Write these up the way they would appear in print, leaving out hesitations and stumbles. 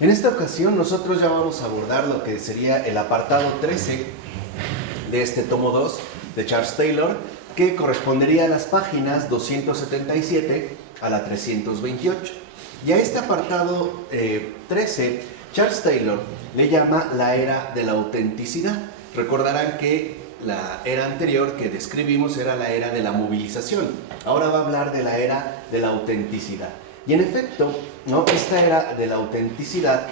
En esta ocasión nosotros ya vamos a abordar lo que sería el apartado 13 de este tomo 2 de Charles Taylor, que correspondería a las páginas 277 a la 328. Y a este apartado 13, Charles Taylor le llama la era de la autenticidad. Recordarán que la era anterior que describimos era la era de la movilización. Ahora va a hablar de la era de la autenticidad. Y en efecto, ¿no?, esta era de la autenticidad,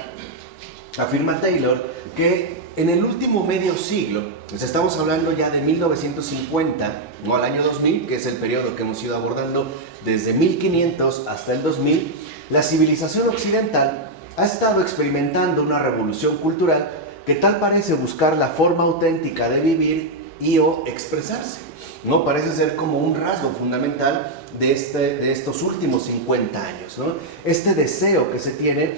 afirma Taylor, que en el último medio siglo, pues estamos hablando ya de 1950, ¿no?, al año 2000, que es el periodo que hemos ido abordando desde 1500 hasta el 2000, la civilización occidental ha estado experimentando una revolución cultural que tal parece buscar la forma auténtica de vivir y o expresarse, ¿no? Parece ser como un rasgo fundamental de estos últimos 50 años, ¿no? Este deseo que se tiene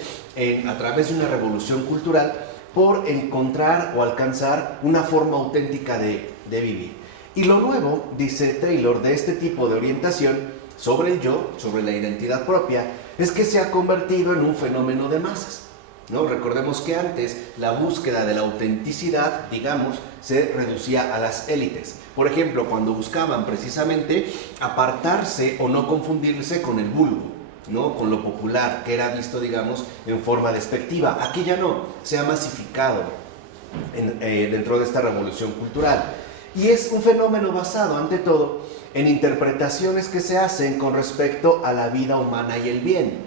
a través de una revolución cultural por encontrar o alcanzar una forma auténtica de vivir. Y lo nuevo, dice Taylor, de este tipo de orientación sobre el yo, sobre la identidad propia, es que se ha convertido en un fenómeno de masas, ¿no? Recordemos que antes la búsqueda de la autenticidad, digamos, se reducía a las élites. Por ejemplo, cuando buscaban precisamente apartarse o no confundirse con el vulgo, ¿no?, con lo popular, que era visto, digamos, en forma despectiva. Aquí ya no, se ha masificado dentro de esta revolución cultural. Y es un fenómeno basado, ante todo, en interpretaciones que se hacen con respecto a la vida humana y el bien.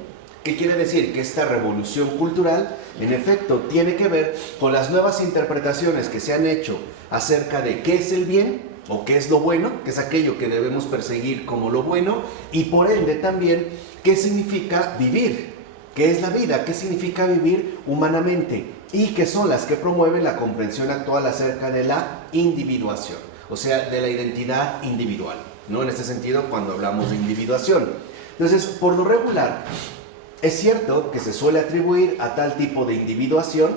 ¿Qué quiere decir? Que esta revolución cultural, en efecto, tiene que ver con las nuevas interpretaciones que se han hecho acerca de qué es el bien o qué es lo bueno, que es aquello que debemos perseguir como lo bueno, y por ende también qué significa vivir, qué es la vida, qué significa vivir humanamente, y que son las que promueven la comprensión actual acerca de la individuación, o sea, de la identidad individual, ¿no? En este sentido, cuando hablamos de individuación. Entonces, por lo regular, es cierto que se suele atribuir a tal tipo de individuación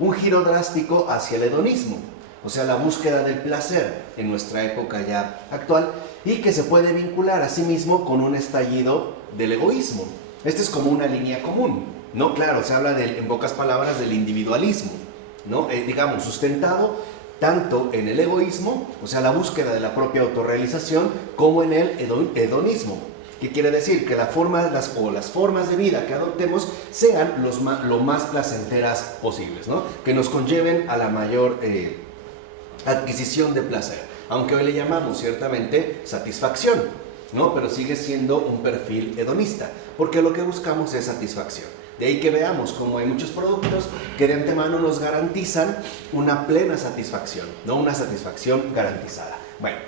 un giro drástico hacia el hedonismo, o sea, la búsqueda del placer en nuestra época ya actual, y que se puede vincular a sí mismo con un estallido del egoísmo. Esta es como una línea común, ¿no? Claro, se habla en pocas palabras del individualismo, ¿no? Digamos, sustentado tanto en el egoísmo, o sea, la búsqueda de la propia autorrealización, como en el hedonismo. ¿Qué quiere decir? Que las formas de vida que adoptemos sean lo más placenteras posibles, ¿no? Que nos conlleven a la mayor adquisición de placer, aunque hoy le llamamos ciertamente satisfacción, ¿no? Pero sigue siendo un perfil hedonista, porque lo que buscamos es satisfacción. De ahí que veamos cómo hay muchos productos que de antemano nos garantizan una plena satisfacción, no una satisfacción garantizada. Bueno,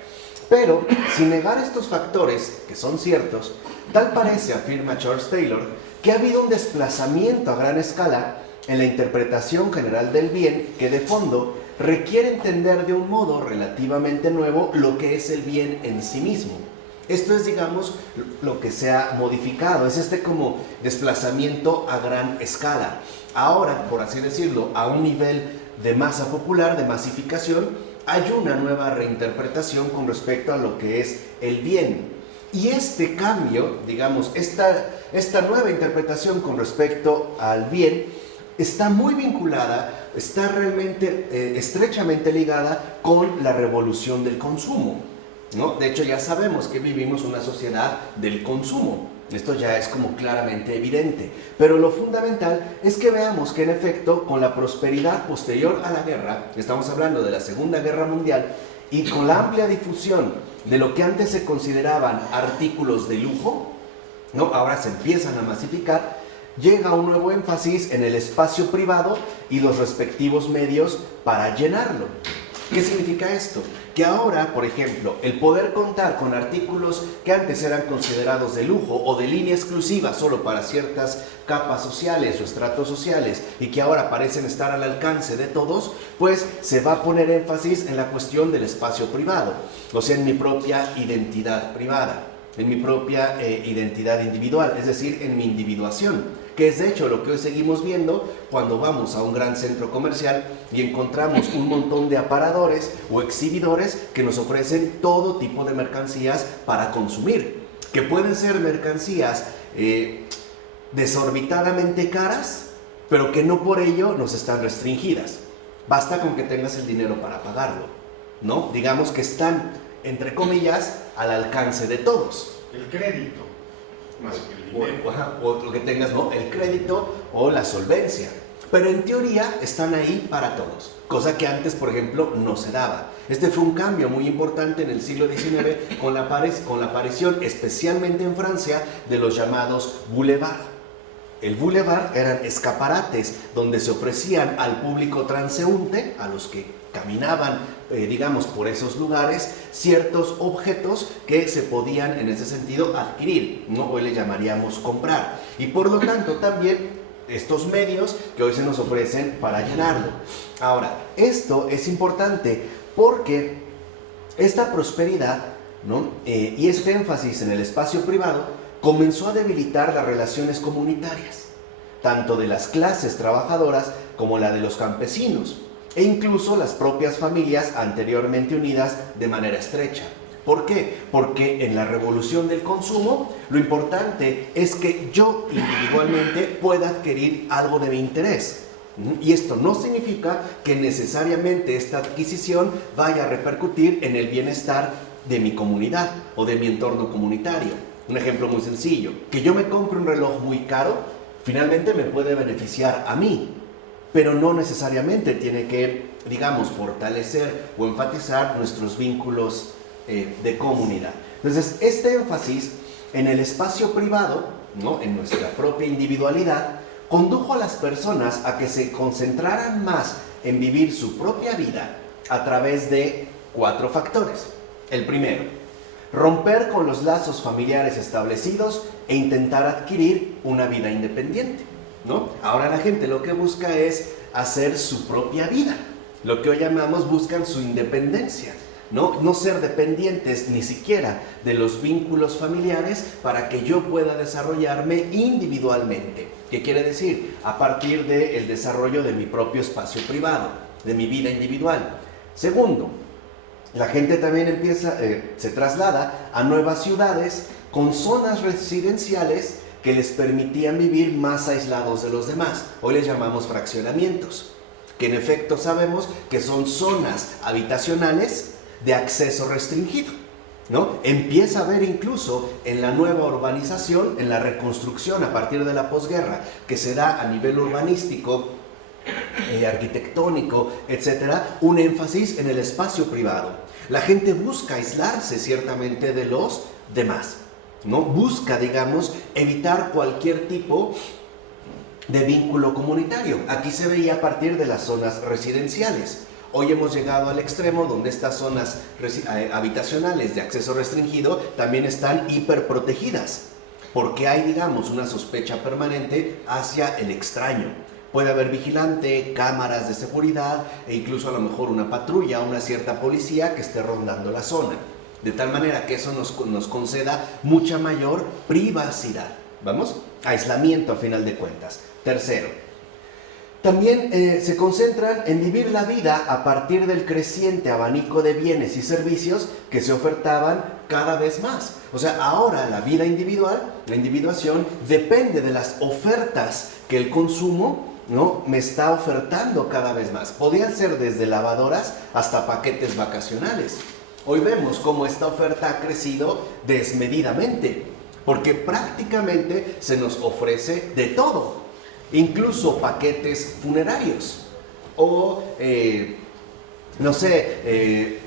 pero sin negar estos factores, que son ciertos, tal parece, afirma Charles Taylor, que ha habido un desplazamiento a gran escala en la interpretación general del bien que de fondo requiere entender de un modo relativamente nuevo lo que es el bien en sí mismo. Esto es, digamos, lo que se ha modificado, es este como desplazamiento a gran escala. Ahora, por así decirlo, a un nivel de masa popular, de masificación, hay una nueva reinterpretación con respecto a lo que es el bien. Y este cambio, digamos, esta nueva interpretación con respecto al bien, está muy vinculada, está realmente estrechamente ligada con la revolución del consumo, ¿no? De hecho, ya sabemos que vivimos una sociedad del consumo. Esto ya es como claramente evidente. Pero lo fundamental es que veamos que en efecto, con la prosperidad posterior a la guerra, estamos hablando de la Segunda Guerra Mundial, y con la amplia difusión de lo que antes se consideraban artículos de lujo, ¿no?, ahora se empiezan a masificar, llega un nuevo énfasis en el espacio privado y los respectivos medios para llenarlo. ¿Qué significa esto? Que ahora, por ejemplo, el poder contar con artículos que antes eran considerados de lujo o de línea exclusiva solo para ciertas capas sociales o estratos sociales y que ahora parecen estar al alcance de todos, pues se va a poner énfasis en la cuestión del espacio privado, o sea, en mi propia identidad privada, en mi propia identidad individual, es decir, en mi individuación, que es de hecho lo que hoy seguimos viendo cuando vamos a un gran centro comercial y encontramos un montón de aparadores o exhibidores que nos ofrecen todo tipo de mercancías para consumir, que pueden ser mercancías desorbitadamente caras pero que no por ello nos están restringidas. Basta con que tengas el dinero para pagarlo, ¿no? Digamos que están, entre comillas, al alcance de todos. El crédito, más que el dinero. O lo que tengas, ¿no? El crédito o la solvencia. Pero en teoría están ahí para todos, cosa que antes, por ejemplo, no se daba. Este fue un cambio muy importante en el siglo XIX con la aparición, especialmente en Francia, de los llamados boulevards. El boulevard eran escaparates donde se ofrecían al público transeúnte, a los que caminaban, digamos, por esos lugares, ciertos objetos que se podían, en ese sentido, adquirir, ¿no? Hoy le llamaríamos comprar. Y por lo tanto, también estos medios que hoy se nos ofrecen para llenarlo. Ahora, esto es importante porque esta prosperidad, ¿no? Y este énfasis en el espacio privado comenzó a debilitar las relaciones comunitarias, tanto de las clases trabajadoras como la de los campesinos, e incluso las propias familias anteriormente unidas de manera estrecha. ¿Por qué? Porque en la revolución del consumo, lo importante es que yo individualmente pueda adquirir algo de mi interés. Y esto no significa que necesariamente esta adquisición vaya a repercutir en el bienestar de mi comunidad o de mi entorno comunitario. Un ejemplo muy sencillo, que yo me compre un reloj muy caro, finalmente me puede beneficiar a mí, pero no necesariamente tiene que, digamos, fortalecer o enfatizar nuestros vínculos de comunidad. Entonces, este énfasis en el espacio privado, ¿no? En nuestra propia individualidad, condujo a las personas a que se concentraran más en vivir su propia vida a través de 4 factores. El primero, romper con los lazos familiares establecidos e intentar adquirir una vida independiente, ¿no? Ahora la gente lo que busca es hacer su propia vida, lo que hoy llamamos, buscan su independencia, ¿no? No ser dependientes ni siquiera de los vínculos familiares para que yo pueda desarrollarme individualmente. ¿Qué quiere decir? A partir del desarrollo de mi propio espacio privado, de mi vida individual. Segundo, la gente también se traslada a nuevas ciudades con zonas residenciales que les permitían vivir más aislados de los demás. Hoy les llamamos fraccionamientos, que en efecto sabemos que son zonas habitacionales de acceso restringido, ¿no? Empieza a haber incluso en la nueva urbanización, en la reconstrucción a partir de la posguerra, que se da a nivel urbanístico, arquitectónico, etcétera, un énfasis en el espacio privado. La gente busca aislarse ciertamente de los demás, ¿no? Busca, digamos, evitar cualquier tipo de vínculo comunitario. Aquí se veía a partir de las zonas residenciales. Hoy hemos llegado al extremo donde estas zonas habitacionales de acceso restringido también están hiperprotegidas, porque hay, digamos, una sospecha permanente hacia el extraño. Puede haber vigilante, cámaras de seguridad e incluso a lo mejor una patrulla, una cierta policía que esté rondando la zona. De tal manera que eso nos conceda mucha mayor privacidad. ¿Vamos? Aislamiento a final de cuentas. Tercero, también se concentran en vivir la vida a partir del creciente abanico de bienes y servicios que se ofertaban cada vez más. O sea, ahora la vida individual, la individuación, depende de las ofertas que el consumo, ¿no?, me está ofertando cada vez más. Podían ser desde lavadoras hasta paquetes vacacionales. Hoy vemos cómo esta oferta ha crecido desmedidamente, porque prácticamente se nos ofrece de todo. Incluso paquetes funerarios o,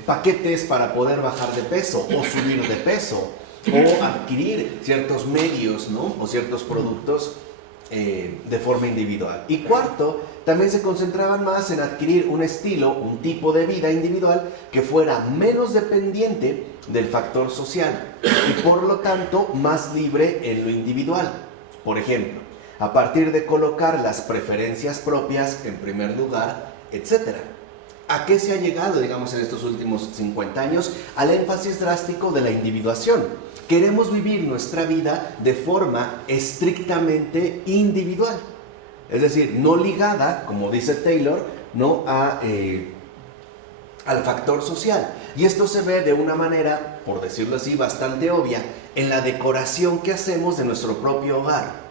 paquetes para poder bajar de peso o subir de peso o adquirir ciertos medios, ¿no?, o ciertos productos de forma individual. Y cuarto, también se concentraban más en adquirir un estilo, un tipo de vida individual que fuera menos dependiente del factor social y por lo tanto más libre en lo individual. Por ejemplo, a partir de colocar las preferencias propias en primer lugar, etc. ¿A qué se ha llegado, digamos, en estos últimos 50 años? Al énfasis drástico de la individuación. Queremos vivir nuestra vida de forma estrictamente individual. Es decir, no ligada, como dice Taylor, ¿no?, al factor social. Y esto se ve de una manera, por decirlo así, bastante obvia, en la decoración que hacemos de nuestro propio hogar.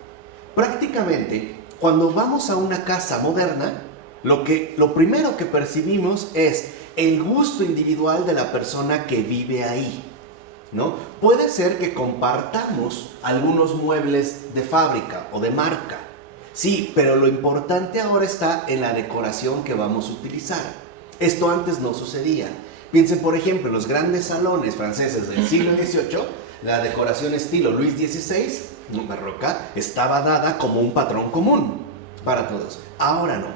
Prácticamente, Cuando vamos a una casa moderna, lo primero que percibimos es el gusto individual de la persona que vive ahí, ¿no? Puede ser que compartamos algunos muebles de fábrica o de marca, sí, pero lo importante ahora está en la decoración que vamos a utilizar. Esto antes no sucedía. Piensen, por ejemplo, en los grandes salones franceses del siglo XVIII, la decoración estilo Luis XVI, barroca, estaba dada como un patrón común para todos. Ahora no.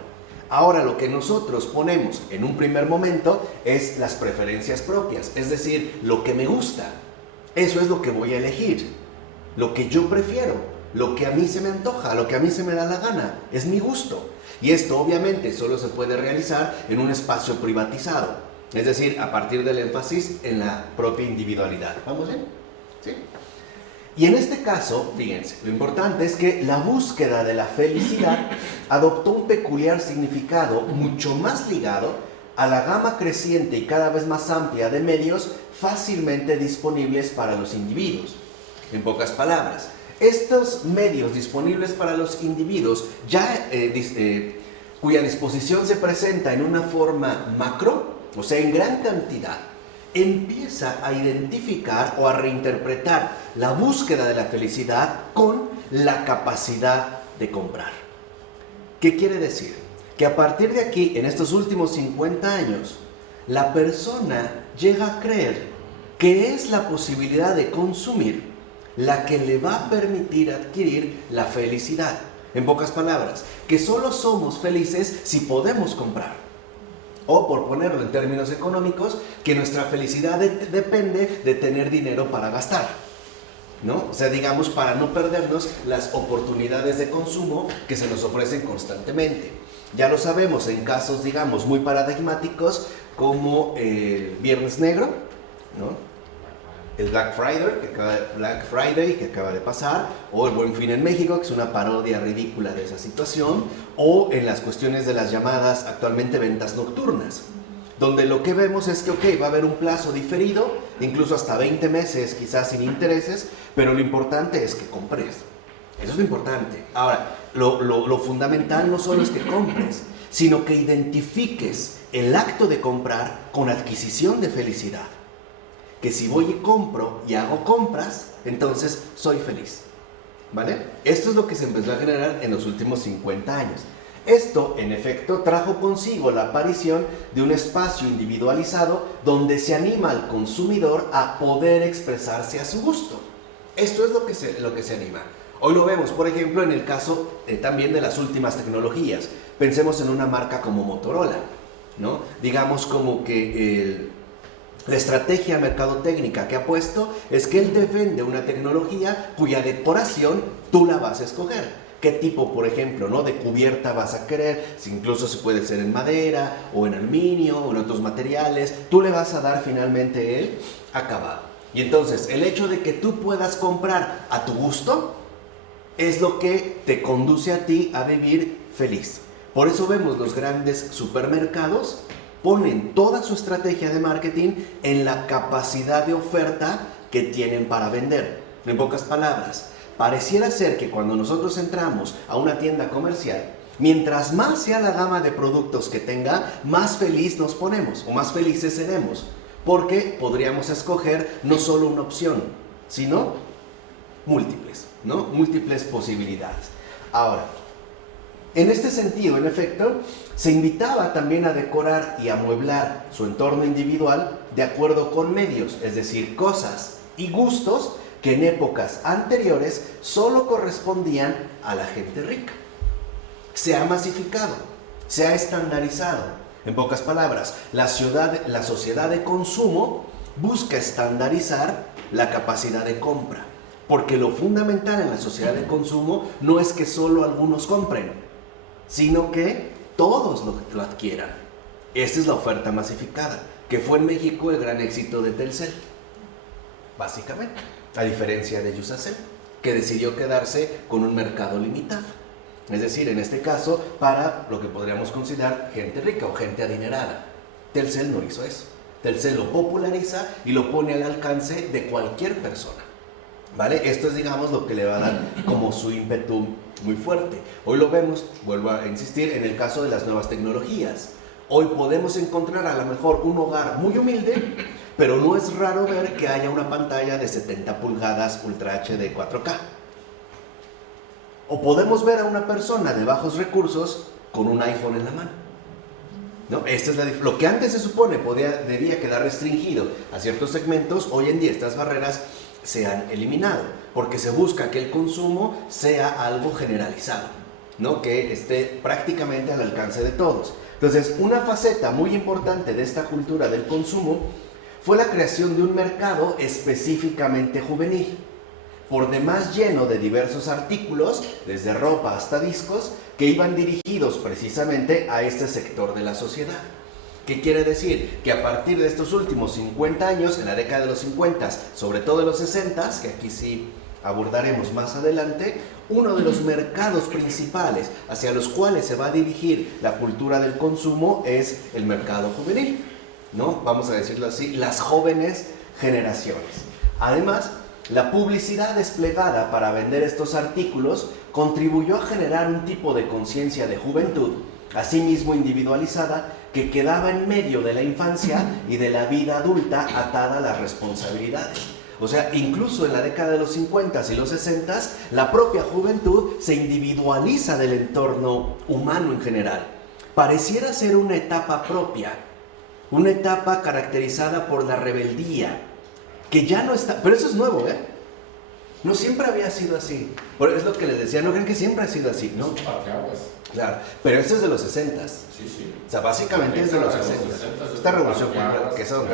Ahora lo que nosotros ponemos en un primer momento es las preferencias propias, es decir, lo que me gusta. Eso es lo que voy a elegir, lo que yo prefiero, lo que a mí se me antoja, lo que a mí se me da la gana, es mi gusto. Y esto obviamente solo se puede realizar en un espacio privatizado, es decir, a partir del énfasis en la propia individualidad. ¿Vamos bien? ¿Sí? Y en este caso, fíjense, lo importante es que la búsqueda de la felicidad adoptó un peculiar significado mucho más ligado a la gama creciente y cada vez más amplia de medios fácilmente disponibles para los individuos. En pocas palabras, estos medios disponibles para los individuos, cuya disposición se presenta en una forma macro, o sea, en gran cantidad, empieza a identificar o a reinterpretar la búsqueda de la felicidad con la capacidad de comprar. ¿Qué quiere decir? Que a partir de aquí, en estos últimos 50 años, la persona llega a creer que es la posibilidad de consumir la que le va a permitir adquirir la felicidad. En pocas palabras, que solo somos felices si podemos comprar. O, por ponerlo en términos económicos, que nuestra felicidad depende de tener dinero para gastar, ¿no? O sea, digamos, para no perdernos las oportunidades de consumo que se nos ofrecen constantemente. Ya lo sabemos en casos, digamos, muy paradigmáticos como el Viernes Negro, ¿no? El Black Friday que acaba de pasar, o el Buen Fin en México, que es una parodia ridícula de esa situación, o en las cuestiones de las llamadas actualmente ventas nocturnas, donde lo que vemos es que, ok, va a haber un plazo diferido, incluso hasta 20 meses, quizás sin intereses, pero lo importante es que compres. Eso es lo importante. Ahora, lo fundamental no solo es que compres, sino que identifiques el acto de comprar con adquisición de felicidad. Que si voy y compro y hago compras, entonces soy feliz, ¿vale? Esto es lo que se empezó a generar en los últimos 50 años. Esto, en efecto, trajo consigo la aparición de un espacio individualizado donde se anima al consumidor a poder expresarse a su gusto. Esto es lo que se anima. Hoy lo vemos, por ejemplo, en el caso también de las últimas tecnologías. Pensemos en una marca como Motorola, ¿no? Digamos como que la estrategia mercadotécnica que ha puesto es que él te vende una tecnología cuya decoración tú la vas a escoger. ¿Qué tipo, por ejemplo, ¿no? de cubierta vas a querer? Si incluso se puede ser en madera, o en aluminio, o en otros materiales. Tú le vas a dar finalmente el acabado. Y entonces, el hecho de que tú puedas comprar a tu gusto es lo que te conduce a ti a vivir feliz. Por eso vemos los grandes supermercados ponen toda su estrategia de marketing en la capacidad de oferta que tienen para vender. En pocas palabras, pareciera ser que cuando nosotros entramos a una tienda comercial, mientras más sea la gama de productos que tenga, más feliz nos ponemos o más felices seremos, porque podríamos escoger no solo una opción, sino múltiples, ¿no? Múltiples posibilidades. Ahora, en este sentido, en efecto, se invitaba también a decorar y amueblar su entorno individual de acuerdo con medios, es decir, cosas y gustos que en épocas anteriores solo correspondían a la gente rica. Se ha masificado, se ha estandarizado. En pocas palabras, la sociedad de consumo busca estandarizar la capacidad de compra, porque lo fundamental en la sociedad de consumo no es que solo algunos compren, sino que todos lo adquieran. Esta es la oferta masificada, que fue en México el gran éxito de Telcel, básicamente, a diferencia de Yusacell, que decidió quedarse con un mercado limitado. Es decir, en este caso, para lo que podríamos considerar gente rica o gente adinerada. Telcel no hizo eso. Telcel lo populariza y lo pone al alcance de cualquier persona. ¿vale? Esto es, digamos, lo que le va a dar como su ímpetu muy fuerte. Hoy lo vemos, vuelvo a insistir, en el caso de las nuevas tecnologías. Hoy podemos encontrar a lo mejor un hogar muy humilde, pero no es raro ver que haya una pantalla de 70 pulgadas Ultra HD 4K. O podemos ver a una persona de bajos recursos con un iPhone en la mano. ¿No? Esta es lo que antes se supone debía quedar restringido a ciertos segmentos, hoy en día estas barreras se han eliminado, porque se busca que el consumo sea algo generalizado, ¿no? Que esté prácticamente al alcance de todos. Entonces, una faceta muy importante de esta cultura del consumo fue la creación de un mercado específicamente juvenil, por demás lleno de diversos artículos, desde ropa hasta discos, que iban dirigidos precisamente a este sector de la sociedad. ¿Qué quiere decir? Que a partir de estos últimos 50 años, en la década de los 50, sobre todo en los 60, que aquí sí abordaremos más adelante, uno de los mercados principales hacia los cuales se va a dirigir la cultura del consumo es el mercado juvenil, ¿no? Vamos a decirlo así, las jóvenes generaciones. Además, la publicidad desplegada para vender estos artículos contribuyó a generar un tipo de conciencia de juventud, asimismo individualizada, que quedaba en medio de la infancia y de la vida adulta atada a las responsabilidades. O sea, incluso en la década de los 50 y los 60, la propia juventud se individualiza del entorno humano en general. Pareciera ser una etapa propia, una etapa caracterizada por la rebeldía, que ya no está, pero eso es nuevo, ¿eh? No siempre había sido así. Es lo que les decía, no creen que siempre ha sido así, ¿no? Claro, pero esto es de los 60. Sí. O sea, básicamente es de los 60. Esta revolución cultural, que es un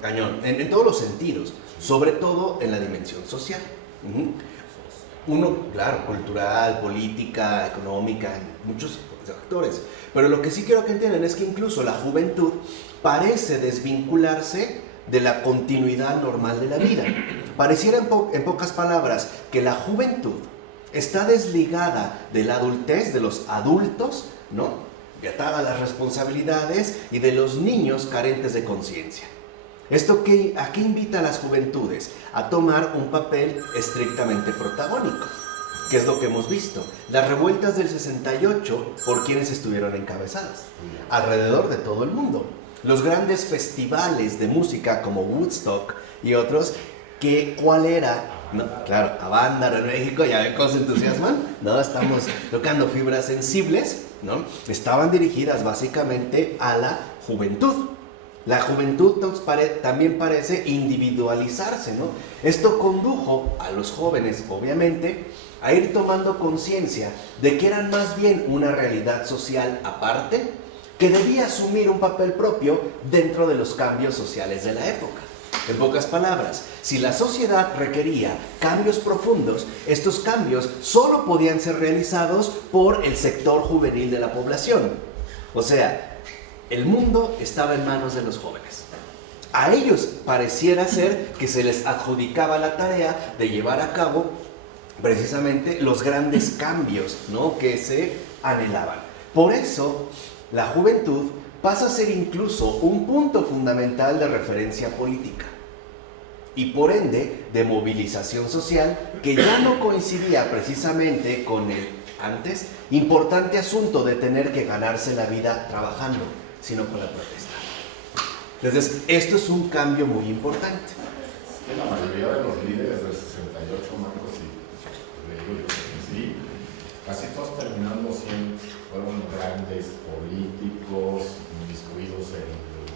cañón, en todos los sentidos, sobre todo en la dimensión social. Uno, claro, cultural, política, económica, muchos factores. Pero lo que sí quiero que entiendan es que incluso la juventud parece desvincularse de la continuidad normal de la vida. Pareciera en pocas palabras que la juventud está desligada de la adultez, de los adultos, ¿no? Atada a las responsabilidades y de los niños carentes de conciencia. ¿Esto a qué invita a las juventudes? A tomar un papel estrictamente protagónico, que es lo que hemos visto. Las revueltas del 68, ¿por quiénes estuvieron encabezadas? Alrededor de todo el mundo. Los grandes festivales de música como Woodstock y otros, ¿cuál era? No, claro, Avándaro en México, ya ven cómo se entusiasman, ¿no? Estamos tocando fibras sensibles, ¿no? Estaban dirigidas básicamente a la juventud. La juventud también parece individualizarse, ¿no? Esto condujo a los jóvenes, obviamente, a ir tomando conciencia de que eran más bien una realidad social aparte, que debía asumir un papel propio dentro de los cambios sociales de la época. En pocas palabras, si la sociedad requería cambios profundos, estos cambios solo podían ser realizados por el sector juvenil de la población. O sea, el mundo estaba en manos de los jóvenes. A ellos pareciera ser que se les adjudicaba la tarea de llevar a cabo precisamente los grandes cambios, ¿no?, que se anhelaban. Por eso, la juventud pasa a ser incluso un punto fundamental de referencia política y por ende de movilización social, que ya no coincidía precisamente con el antes importante asunto de tener que ganarse la vida trabajando, sino con la protesta. Entonces, esto es un cambio muy importante. La mayoría de los líderes del 68, Marcos, sí, casi todos terminando siendo, fueron grandes políticos inmiscuidos en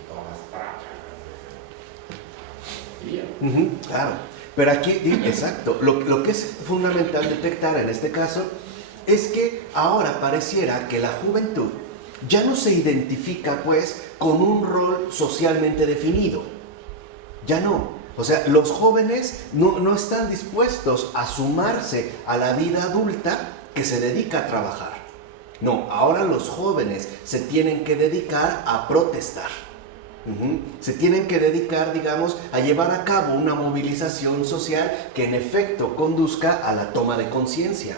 todas las prácticas. Claro, pero aquí, exacto, lo que es fundamental detectar en este caso es que ahora pareciera que la juventud ya no se identifica pues con un rol socialmente definido, ya no. O sea, los jóvenes no están dispuestos a sumarse a la vida adulta que se dedica a trabajar. No, ahora los jóvenes se tienen que dedicar a protestar. Se tienen que dedicar, digamos, a llevar a cabo una movilización social que en efecto conduzca a la toma de conciencia.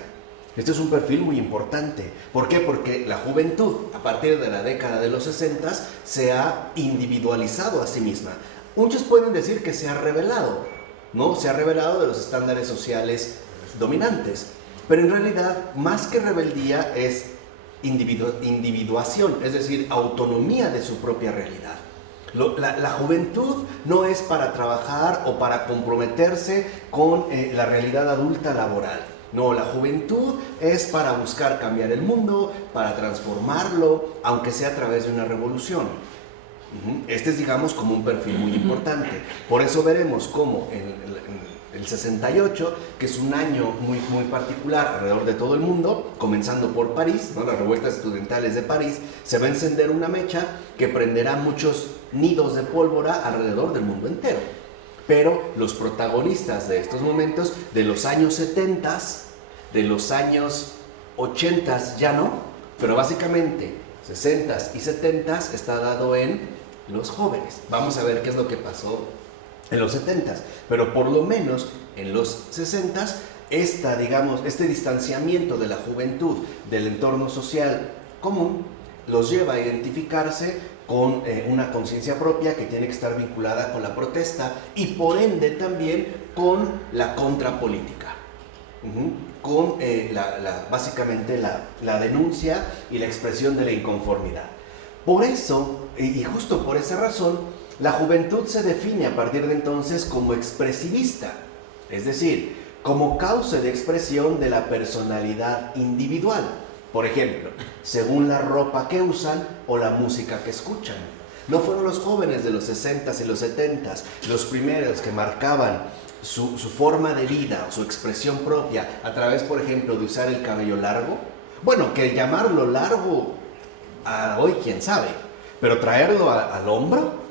Este es un perfil muy importante. ¿Por qué? Porque la juventud, a partir de la década de los 60, se ha individualizado a sí misma. Muchos pueden decir que se ha rebelado, ¿no? Se ha revelado de los estándares sociales dominantes. Pero en realidad, más que rebeldía, es individuación, es decir, autonomía de su propia realidad. La juventud no es para trabajar o para comprometerse con la realidad adulta laboral. No, la juventud es para buscar cambiar el mundo, para transformarlo, aunque sea a través de una revolución. Este es, digamos, como un perfil muy importante. Por eso veremos cómo en el 68, que es un año muy, muy particular alrededor de todo el mundo, comenzando por París, ¿no? Las revueltas estudiantales de París, se va a encender una mecha que prenderá muchos nidos de pólvora alrededor del mundo entero. Pero los protagonistas de estos momentos, de los años 70, de los años 80 ya no, pero básicamente 60 y 70 está dado en los jóvenes. Vamos a ver qué es lo que pasó en los 70, pero por lo menos en los 60, este distanciamiento de la juventud del entorno social común los lleva a identificarse con una conciencia propia que tiene que estar vinculada con la protesta y por ende también con la contrapolítica, con básicamente la denuncia y la expresión de la inconformidad. Por eso, y justo por esa razón, la juventud se define a partir de entonces como expresivista, es decir, como causa de expresión de la personalidad individual. Por ejemplo, según la ropa que usan o la música que escuchan. No fueron los jóvenes de los 60s y los 70s los primeros que marcaban su forma de vida o su expresión propia a través, por ejemplo, de usar el cabello largo. Bueno, que llamarlo largo hoy quién sabe, pero traerlo al hombro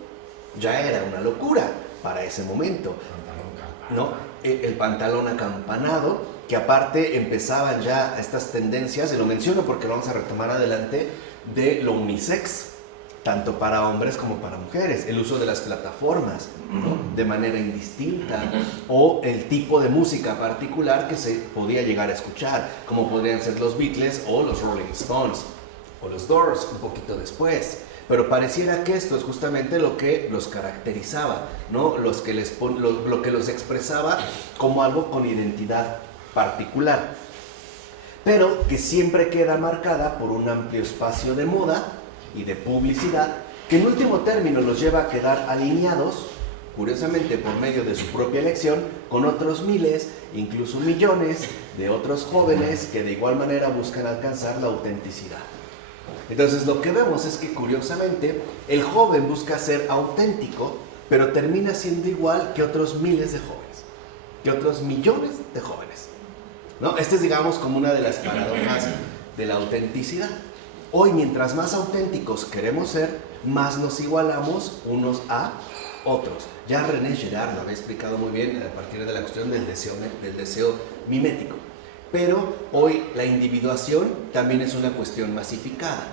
ya era una locura para ese momento, ¿no? El pantalón acampanado, que aparte empezaban ya estas tendencias, y lo menciono porque lo vamos a retomar adelante, de lo unisex, tanto para hombres como para mujeres, el uso de las plataformas, ¿no? De manera indistinta, o el tipo de música particular que se podía llegar a escuchar, como podrían ser los Beatles o los Rolling Stones, o los Doors un poquito después. Pero pareciera que esto es justamente lo que los caracterizaba, ¿no? Lo que los expresaba como algo con identidad particular, pero que siempre queda marcada por un amplio espacio de moda y de publicidad, que en último término los lleva a quedar alineados, curiosamente por medio de su propia elección, con otros miles, incluso millones de otros jóvenes que de igual manera buscan alcanzar la autenticidad. Entonces lo que vemos es que curiosamente el joven busca ser auténtico, pero termina siendo igual que otros miles de jóvenes, que otros millones de jóvenes, ¿no? Este es, digamos, como una de las paradojas de la autenticidad. Hoy, mientras más auténticos queremos ser, más nos igualamos unos a otros. Ya René Girard lo había explicado muy bien a partir de la cuestión del deseo mimético. Pero hoy la individuación también es una cuestión masificada.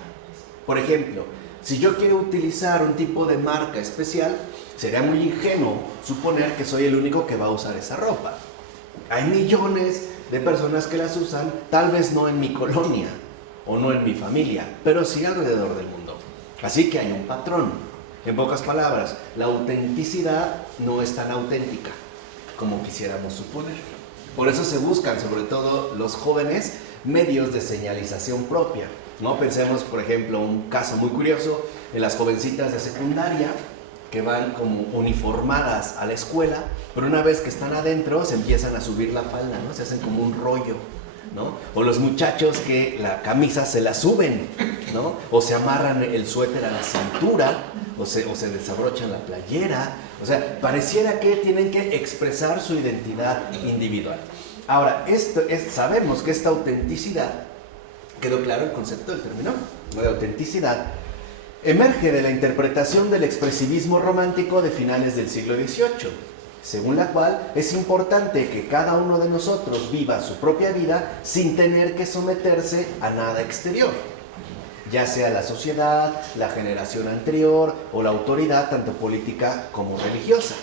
Por ejemplo, si yo quiero utilizar un tipo de marca especial, sería muy ingenuo suponer que soy el único que va a usar esa ropa. Hay millones de personas que las usan, tal vez no en mi colonia o no en mi familia, pero sí alrededor del mundo. Así que hay un patrón. En pocas palabras, la autenticidad no es tan auténtica como quisiéramos suponer. Por eso se buscan, sobre todo los jóvenes, medios de señalización propia, ¿no? Pensemos, por ejemplo, un caso muy curioso en las jovencitas de secundaria que van como uniformadas a la escuela, pero una vez que están adentro se empiezan a subir la falda, ¿no? Se hacen como un rollo, ¿no? O los muchachos que la camisa se la suben, ¿no? O se amarran el suéter a la cintura, o se desabrochan la playera. O sea, pareciera que tienen que expresar su identidad individual. Ahora, sabemos que esta autenticidad, quedó claro el concepto del término, ¿no? De autenticidad, emerge de la interpretación del expresivismo romántico de finales del siglo XVIII, según la cual es importante que cada uno de nosotros viva su propia vida sin tener que someterse a nada exterior, ya sea la sociedad, la generación anterior o la autoridad, tanto política como religiosa,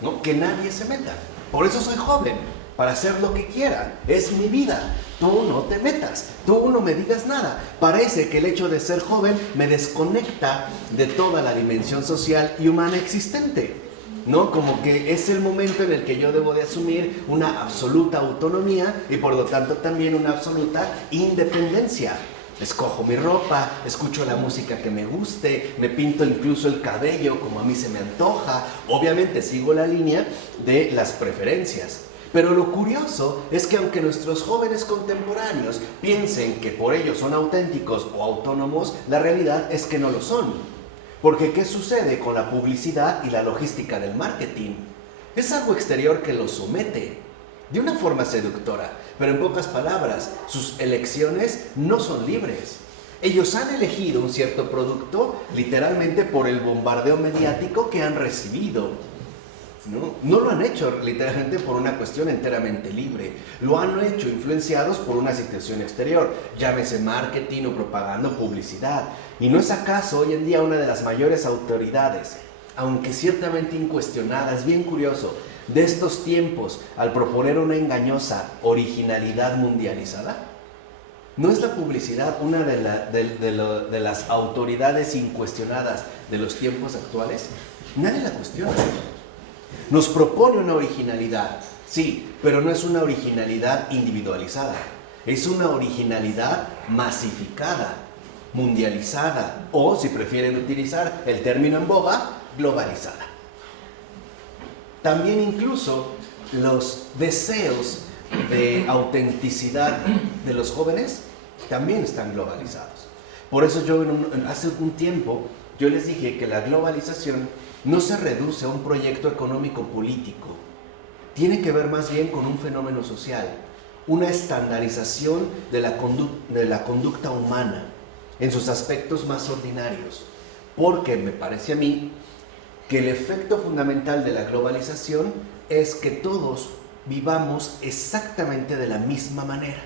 ¿no? Que nadie se meta. Por eso soy joven, para hacer lo que quiera. Es mi vida. Tú no te metas, tú no me digas nada. Parece que el hecho de ser joven me desconecta de toda la dimensión social y humana existente. ¿no? Como que es el momento en el que yo debo de asumir una absoluta autonomía y por lo tanto también una absoluta independencia. Escojo mi ropa, escucho la música que me guste, me pinto incluso el cabello como a mí se me antoja. Obviamente sigo la línea de las preferencias. Pero lo curioso es que aunque nuestros jóvenes contemporáneos piensen que por ello son auténticos o autónomos, la realidad es que no lo son. Porque ¿qué sucede con la publicidad y la logística del marketing? Es algo exterior que los somete de una forma seductora, pero en pocas palabras, sus elecciones no son libres. Ellos han elegido un cierto producto literalmente por el bombardeo mediático que han recibido. No lo han hecho literalmente por una cuestión enteramente libre, lo han hecho influenciados por una situación exterior, llámese marketing o propaganda o publicidad. ¿Y no es acaso hoy en día una de las mayores autoridades, aunque ciertamente incuestionada, es bien curioso, de estos tiempos al proponer una engañosa originalidad mundializada? ¿No es la publicidad una de las autoridades incuestionadas de los tiempos actuales? Nadie la cuestiona. Nos propone una originalidad, sí, pero no es una originalidad individualizada, es una originalidad masificada, mundializada, o si prefieren utilizar el término en boga, globalizada. También incluso los deseos de autenticidad de los jóvenes también están globalizados. Por eso yo hace un tiempo yo les dije que la globalización no se reduce a un proyecto económico-político, tiene que ver más bien con un fenómeno social, una estandarización de la conducta humana en sus aspectos más ordinarios, porque me parece a mí que el efecto fundamental de la globalización es que todos vivamos exactamente de la misma manera,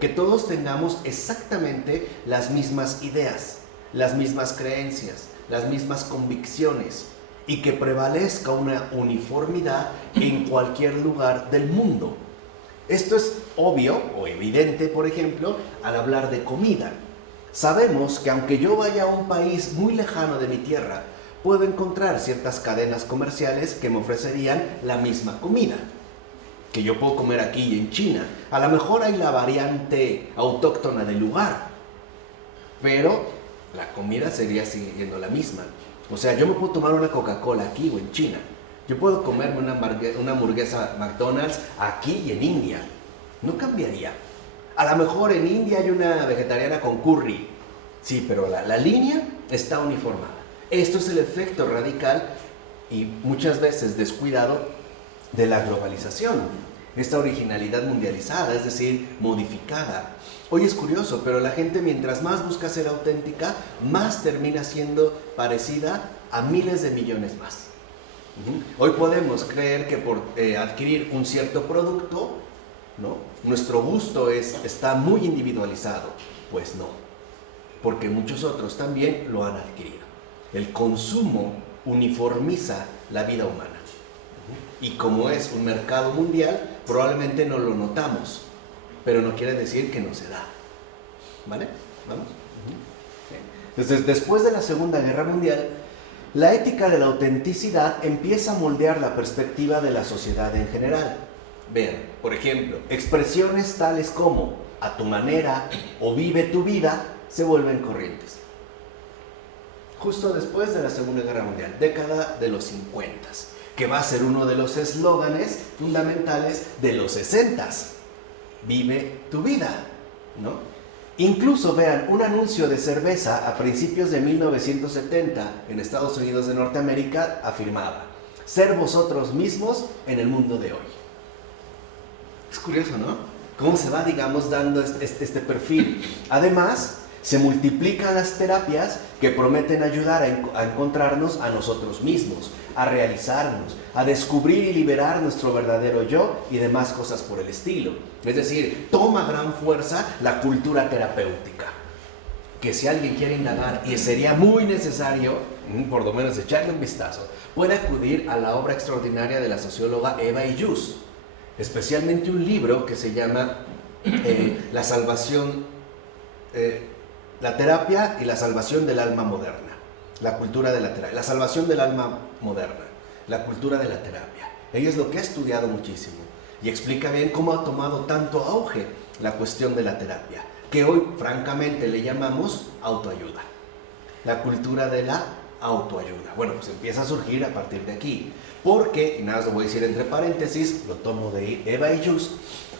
que todos tengamos exactamente las mismas ideas, las mismas creencias, las mismas convicciones y que prevalezca una uniformidad en cualquier lugar del mundo. Esto es obvio o evidente, por ejemplo, al hablar de comida. Sabemos que aunque yo vaya a un país muy lejano de mi tierra, puedo encontrar ciertas cadenas comerciales que me ofrecerían la misma comida que yo puedo comer aquí y en China. A lo mejor hay la variante autóctona del lugar, pero la comida seguiría siendo la misma. O sea, yo me puedo tomar una Coca-Cola aquí o en China. Yo puedo comerme una hamburguesa McDonald's aquí y en India. No cambiaría. A lo mejor en India hay una vegetariana con curry. Sí, pero la línea está uniformada. Esto es el efecto radical y muchas veces descuidado de la globalización. Esta originalidad mundializada, es decir, modificada. Hoy es curioso, pero la gente mientras más busca ser auténtica, más termina siendo parecida a miles de millones más. Hoy podemos creer que por adquirir un cierto producto, ¿no?, nuestro gusto está muy individualizado. Pues no, porque muchos otros también lo han adquirido. El consumo uniformiza la vida humana. Y como es un mercado mundial, probablemente no lo notamos, pero no quiere decir que no se da. ¿Vale? ¿Vamos? Entonces, después de la Segunda Guerra Mundial, la ética de la autenticidad empieza a moldear la perspectiva de la sociedad en general. Vean, por ejemplo, expresiones tales como a tu manera o vive tu vida se vuelven corrientes. Justo después de la Segunda Guerra Mundial, década de los 50, que va a ser uno de los eslóganes fundamentales de los 60s. Vive tu vida, ¿no? Incluso, vean, un anuncio de cerveza a principios de 1970 en Estados Unidos de Norteamérica afirmaba: ser vosotros mismos en el mundo de hoy. Es curioso, ¿no? Cómo se va, digamos, dando este perfil. Además, se multiplican las terapias que prometen ayudar a encontrarnos a nosotros mismos, a realizarnos, a descubrir y liberar nuestro verdadero yo y demás cosas por el estilo. Es decir, toma gran fuerza la cultura terapéutica, que si alguien quiere indagar, y sería muy necesario, por lo menos echarle un vistazo, puede acudir a la obra extraordinaria de la socióloga Eva Illouz, especialmente un libro que se llama La salvación, la terapia y la salvación del alma moderna. La cultura de la terapia, la salvación del alma moderna. la cultura de la terapia. Ella es lo que ha estudiado muchísimo y explica bien cómo ha tomado tanto auge la cuestión de la terapia, que hoy francamente le llamamos autoayuda. La cultura de la autoayuda. Bueno, pues empieza a surgir a partir de aquí, porque, y nada más lo voy a decir entre paréntesis, lo tomo de Eva Illouz,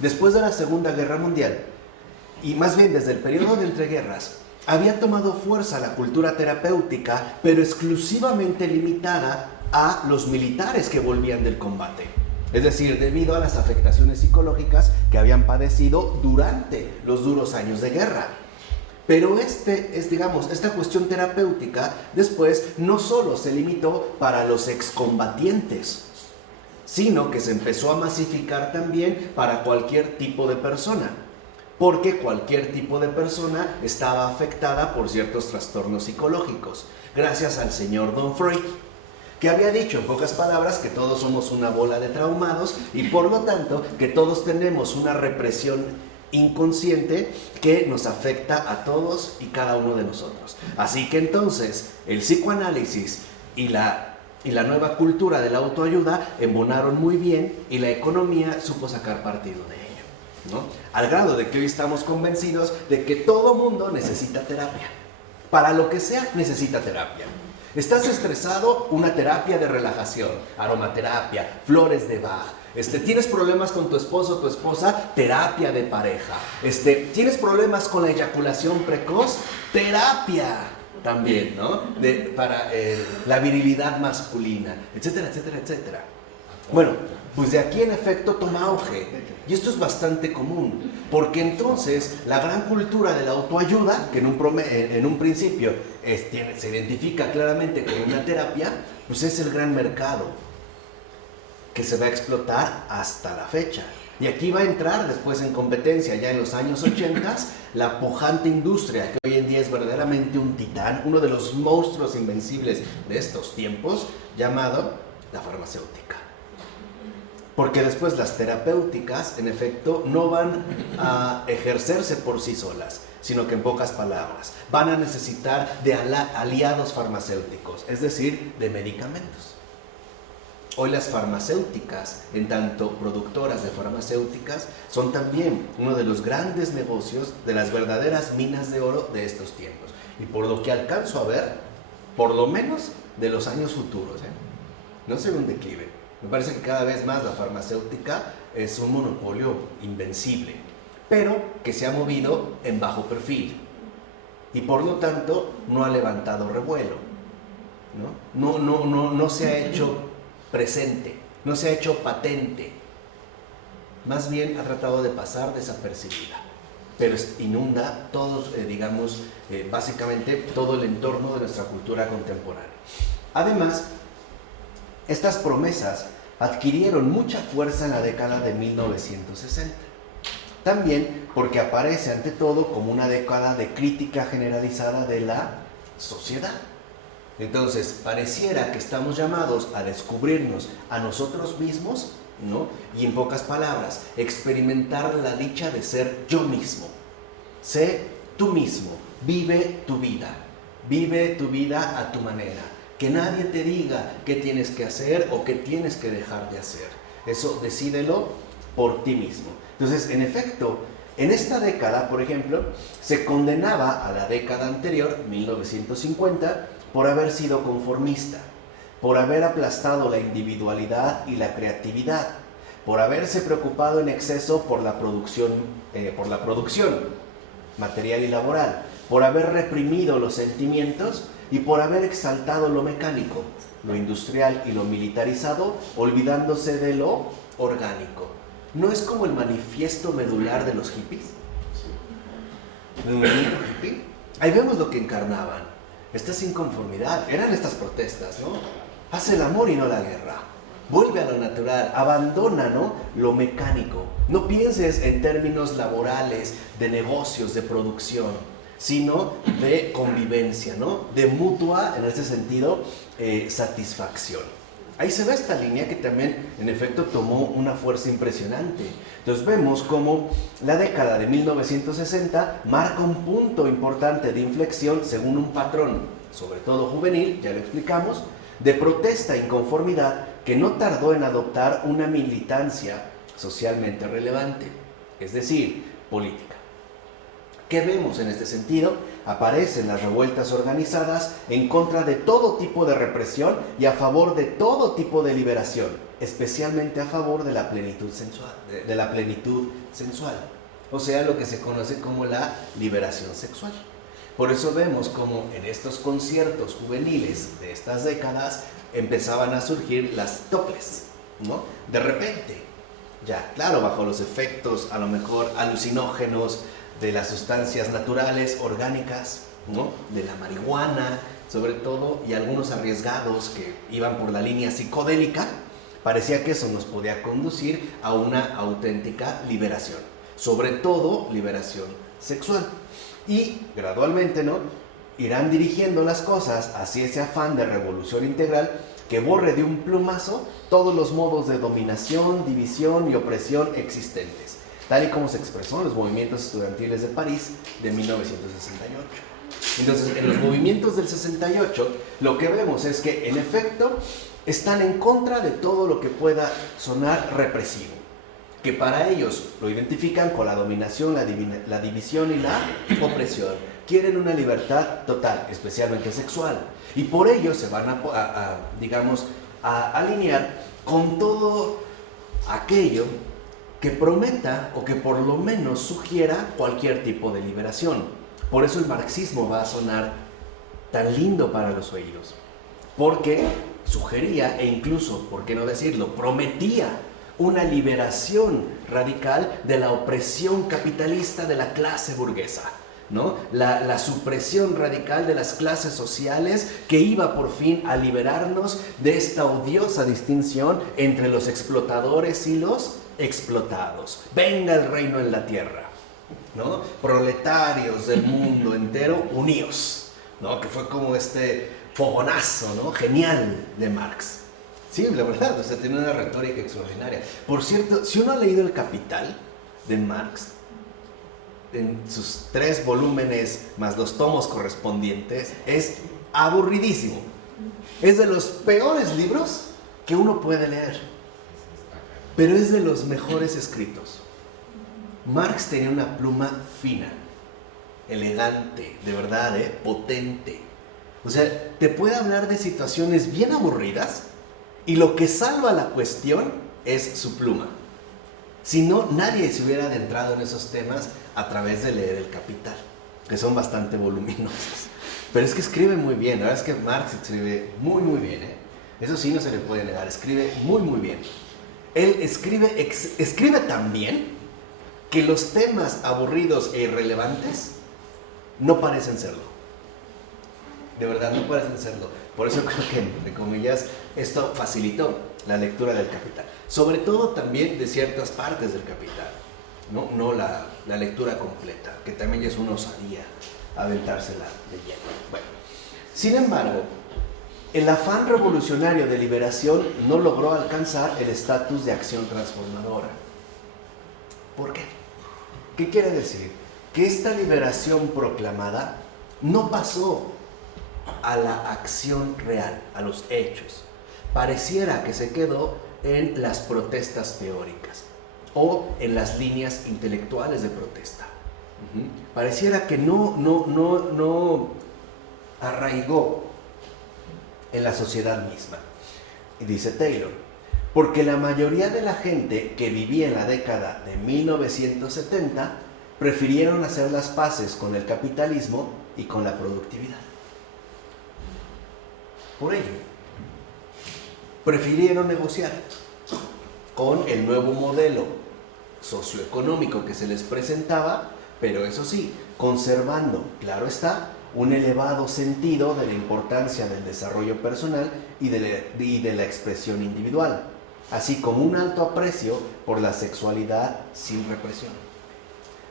después de la Segunda Guerra Mundial, y más bien desde el periodo de entreguerras, había tomado fuerza la cultura terapéutica, pero exclusivamente limitada a los militares que volvían del combate. Es decir, debido a las afectaciones psicológicas que habían padecido durante los duros años de guerra. Pero esta cuestión terapéutica después no solo se limitó para los excombatientes, sino que se empezó a masificar también para cualquier tipo de persona, porque cualquier tipo de persona estaba afectada por ciertos trastornos psicológicos, gracias al señor Don Freud, que había dicho en pocas palabras que todos somos una bola de traumados y por lo tanto que todos tenemos una represión inconsciente que nos afecta a todos y cada uno de nosotros. Así que entonces el psicoanálisis y la nueva cultura de la autoayuda embonaron muy bien y la economía supo sacar partido de ello, ¿no? Al grado de que hoy estamos convencidos de que todo mundo necesita terapia. Para lo que sea, necesita terapia. ¿Estás estresado? Una terapia de relajación, aromaterapia, flores de Bach. ¿Tienes problemas con tu esposo o tu esposa? Terapia de pareja. ¿Tienes problemas con la eyaculación precoz? Terapia también, ¿no? Para la virilidad masculina, etcétera, etcétera, etcétera. Bueno, pues de aquí en efecto toma auge. Y esto es bastante común, porque entonces la gran cultura de la autoayuda, que en un principio se identifica claramente como una terapia, pues es el gran mercado que se va a explotar hasta la fecha. Y aquí va a entrar después en competencia, ya en los años 80, la pujante industria, que hoy en día es verdaderamente un titán, uno de los monstruos invencibles de estos tiempos, llamado la farmacéutica. Porque después las terapéuticas, en efecto, no van a ejercerse por sí solas, sino que en pocas palabras, van a necesitar de aliados farmacéuticos, es decir, de medicamentos. Hoy las farmacéuticas, en tanto productoras de farmacéuticas, son también uno de los grandes negocios de las verdaderas minas de oro de estos tiempos. Y por lo que alcanzo a ver, por lo menos de los años futuros, no se ve un declive. Me parece que cada vez más la farmacéutica es un monopolio invencible, pero que se ha movido en bajo perfil y por lo tanto no ha levantado revuelo, no se ha hecho presente, no se ha hecho patente, más bien ha tratado de pasar desapercibida, pero inunda todos, básicamente todo el entorno de nuestra cultura contemporánea. Además, estas promesas adquirieron mucha fuerza en la década de 1960. También porque aparece ante todo como una década de crítica generalizada de la sociedad. Entonces, pareciera que estamos llamados a descubrirnos a nosotros mismos, ¿no? Y en pocas palabras, experimentar la dicha de ser yo mismo. Sé tú mismo, vive tu vida a tu manera. Que nadie te diga qué tienes que hacer o qué tienes que dejar de hacer. Eso decídelo por ti mismo. Entonces, en efecto, en esta década, por ejemplo, se condenaba a la década anterior, 1950, por haber sido conformista, por haber aplastado la individualidad y la creatividad, por haberse preocupado en exceso por la producción material y laboral, por haber reprimido los sentimientos y por haber exaltado lo mecánico, lo industrial y lo militarizado, olvidándose de lo orgánico. ¿No es como el manifiesto medular de los hippies? ¿El movimiento hippie? Ahí vemos lo que encarnaban. Esta es inconformidad, eran estas protestas, ¿no? Haz el amor y no la guerra. Vuelve a lo natural, abandona, ¿no?, lo mecánico. No pienses en términos laborales, de negocios, de producción, sino de convivencia, ¿no?, de mutua, en ese sentido, satisfacción. Ahí se ve esta línea que también, en efecto, tomó una fuerza impresionante. Entonces vemos cómo la década de 1960 marca un punto importante de inflexión según un patrón, sobre todo juvenil, ya lo explicamos, de protesta e inconformidad que no tardó en adoptar una militancia socialmente relevante, es decir, política. ¿Qué vemos en este sentido? Aparecen las revueltas organizadas en contra de todo tipo de represión y a favor de todo tipo de liberación, especialmente a favor de la plenitud sensual, o sea, lo que se conoce como la liberación sexual. Por eso vemos como en estos conciertos juveniles de estas décadas empezaban a surgir las toples, ¿no? De repente, ya, claro, bajo los efectos a lo mejor alucinógenos de las sustancias naturales, orgánicas, ¿no? De la marihuana, sobre todo, y algunos arriesgados que iban por la línea psicodélica, parecía que eso nos podía conducir a una auténtica liberación, sobre todo liberación sexual. Y gradualmente, ¿no?, irán dirigiendo las cosas hacia ese afán de revolución integral que borre de un plumazo todos los modos de dominación, división y opresión existentes, tal y como se expresó en los movimientos estudiantiles de París de 1968. Entonces, en los movimientos del 68, lo que vemos es que, en efecto, están en contra de todo lo que pueda sonar represivo, que para ellos lo identifican con la dominación, la división y la opresión. Quieren una libertad total, especialmente sexual, y por ello se van a alinear con todo aquello que prometa o que por lo menos sugiera cualquier tipo de liberación. Por eso el marxismo va a sonar tan lindo para los oídos, porque sugería e incluso, por qué no decirlo, prometía una liberación radical de la opresión capitalista de la clase burguesa, ¿no? La supresión radical de las clases sociales que iba por fin a liberarnos de esta odiosa distinción entre los explotadores y los explotados. Venga el reino en la tierra, ¿no? Proletarios del mundo entero, uníos, ¿no? Que fue como este fogonazo, ¿no?, genial de Marx. Sí, la verdad, o sea, tiene una retórica extraordinaria. Por cierto, si uno ha leído El Capital de Marx, en sus 3 volúmenes más los tomos correspondientes, es aburridísimo. Es de los peores libros que uno puede leer, pero es de los mejores escritos. Marx tenía una pluma fina, elegante, de verdad, potente. O sea, te puede hablar de situaciones bien aburridas y lo que salva la cuestión es su pluma. Si no, nadie se hubiera adentrado en esos temas a través de leer El Capital, que son bastante voluminosos. Pero es que escribe muy bien. La verdad es que Marx escribe muy, muy bien, ¿eh? Eso sí no se le puede negar. Escribe muy, muy bien. Él escribe tan bien que los temas aburridos e irrelevantes no parecen serlo. De verdad, no parecen serlo. Por eso creo que, entre comillas, esto facilitó la lectura del Capital. Sobre todo también de ciertas partes del Capital, no la lectura completa, que también ya es una osadía aventársela de lleno. Bueno, sin embargo, el afán revolucionario de liberación no logró alcanzar el estatus de acción transformadora. ¿Por qué? ¿Qué quiere decir? Que esta liberación proclamada no pasó a la acción real, a los hechos. Pareciera que se quedó en las protestas teóricas o en las líneas intelectuales de protesta. Pareciera que no arraigó en la sociedad misma. Y dice Taylor, porque la mayoría de la gente que vivía en la década de 1970 prefirieron hacer las paces con el capitalismo y con la productividad. Por ello, prefirieron negociar con el nuevo modelo socioeconómico que se les presentaba, pero eso sí, conservando, claro está, un elevado sentido de la importancia del desarrollo personal y de la expresión individual, así como un alto aprecio por la sexualidad sin represión.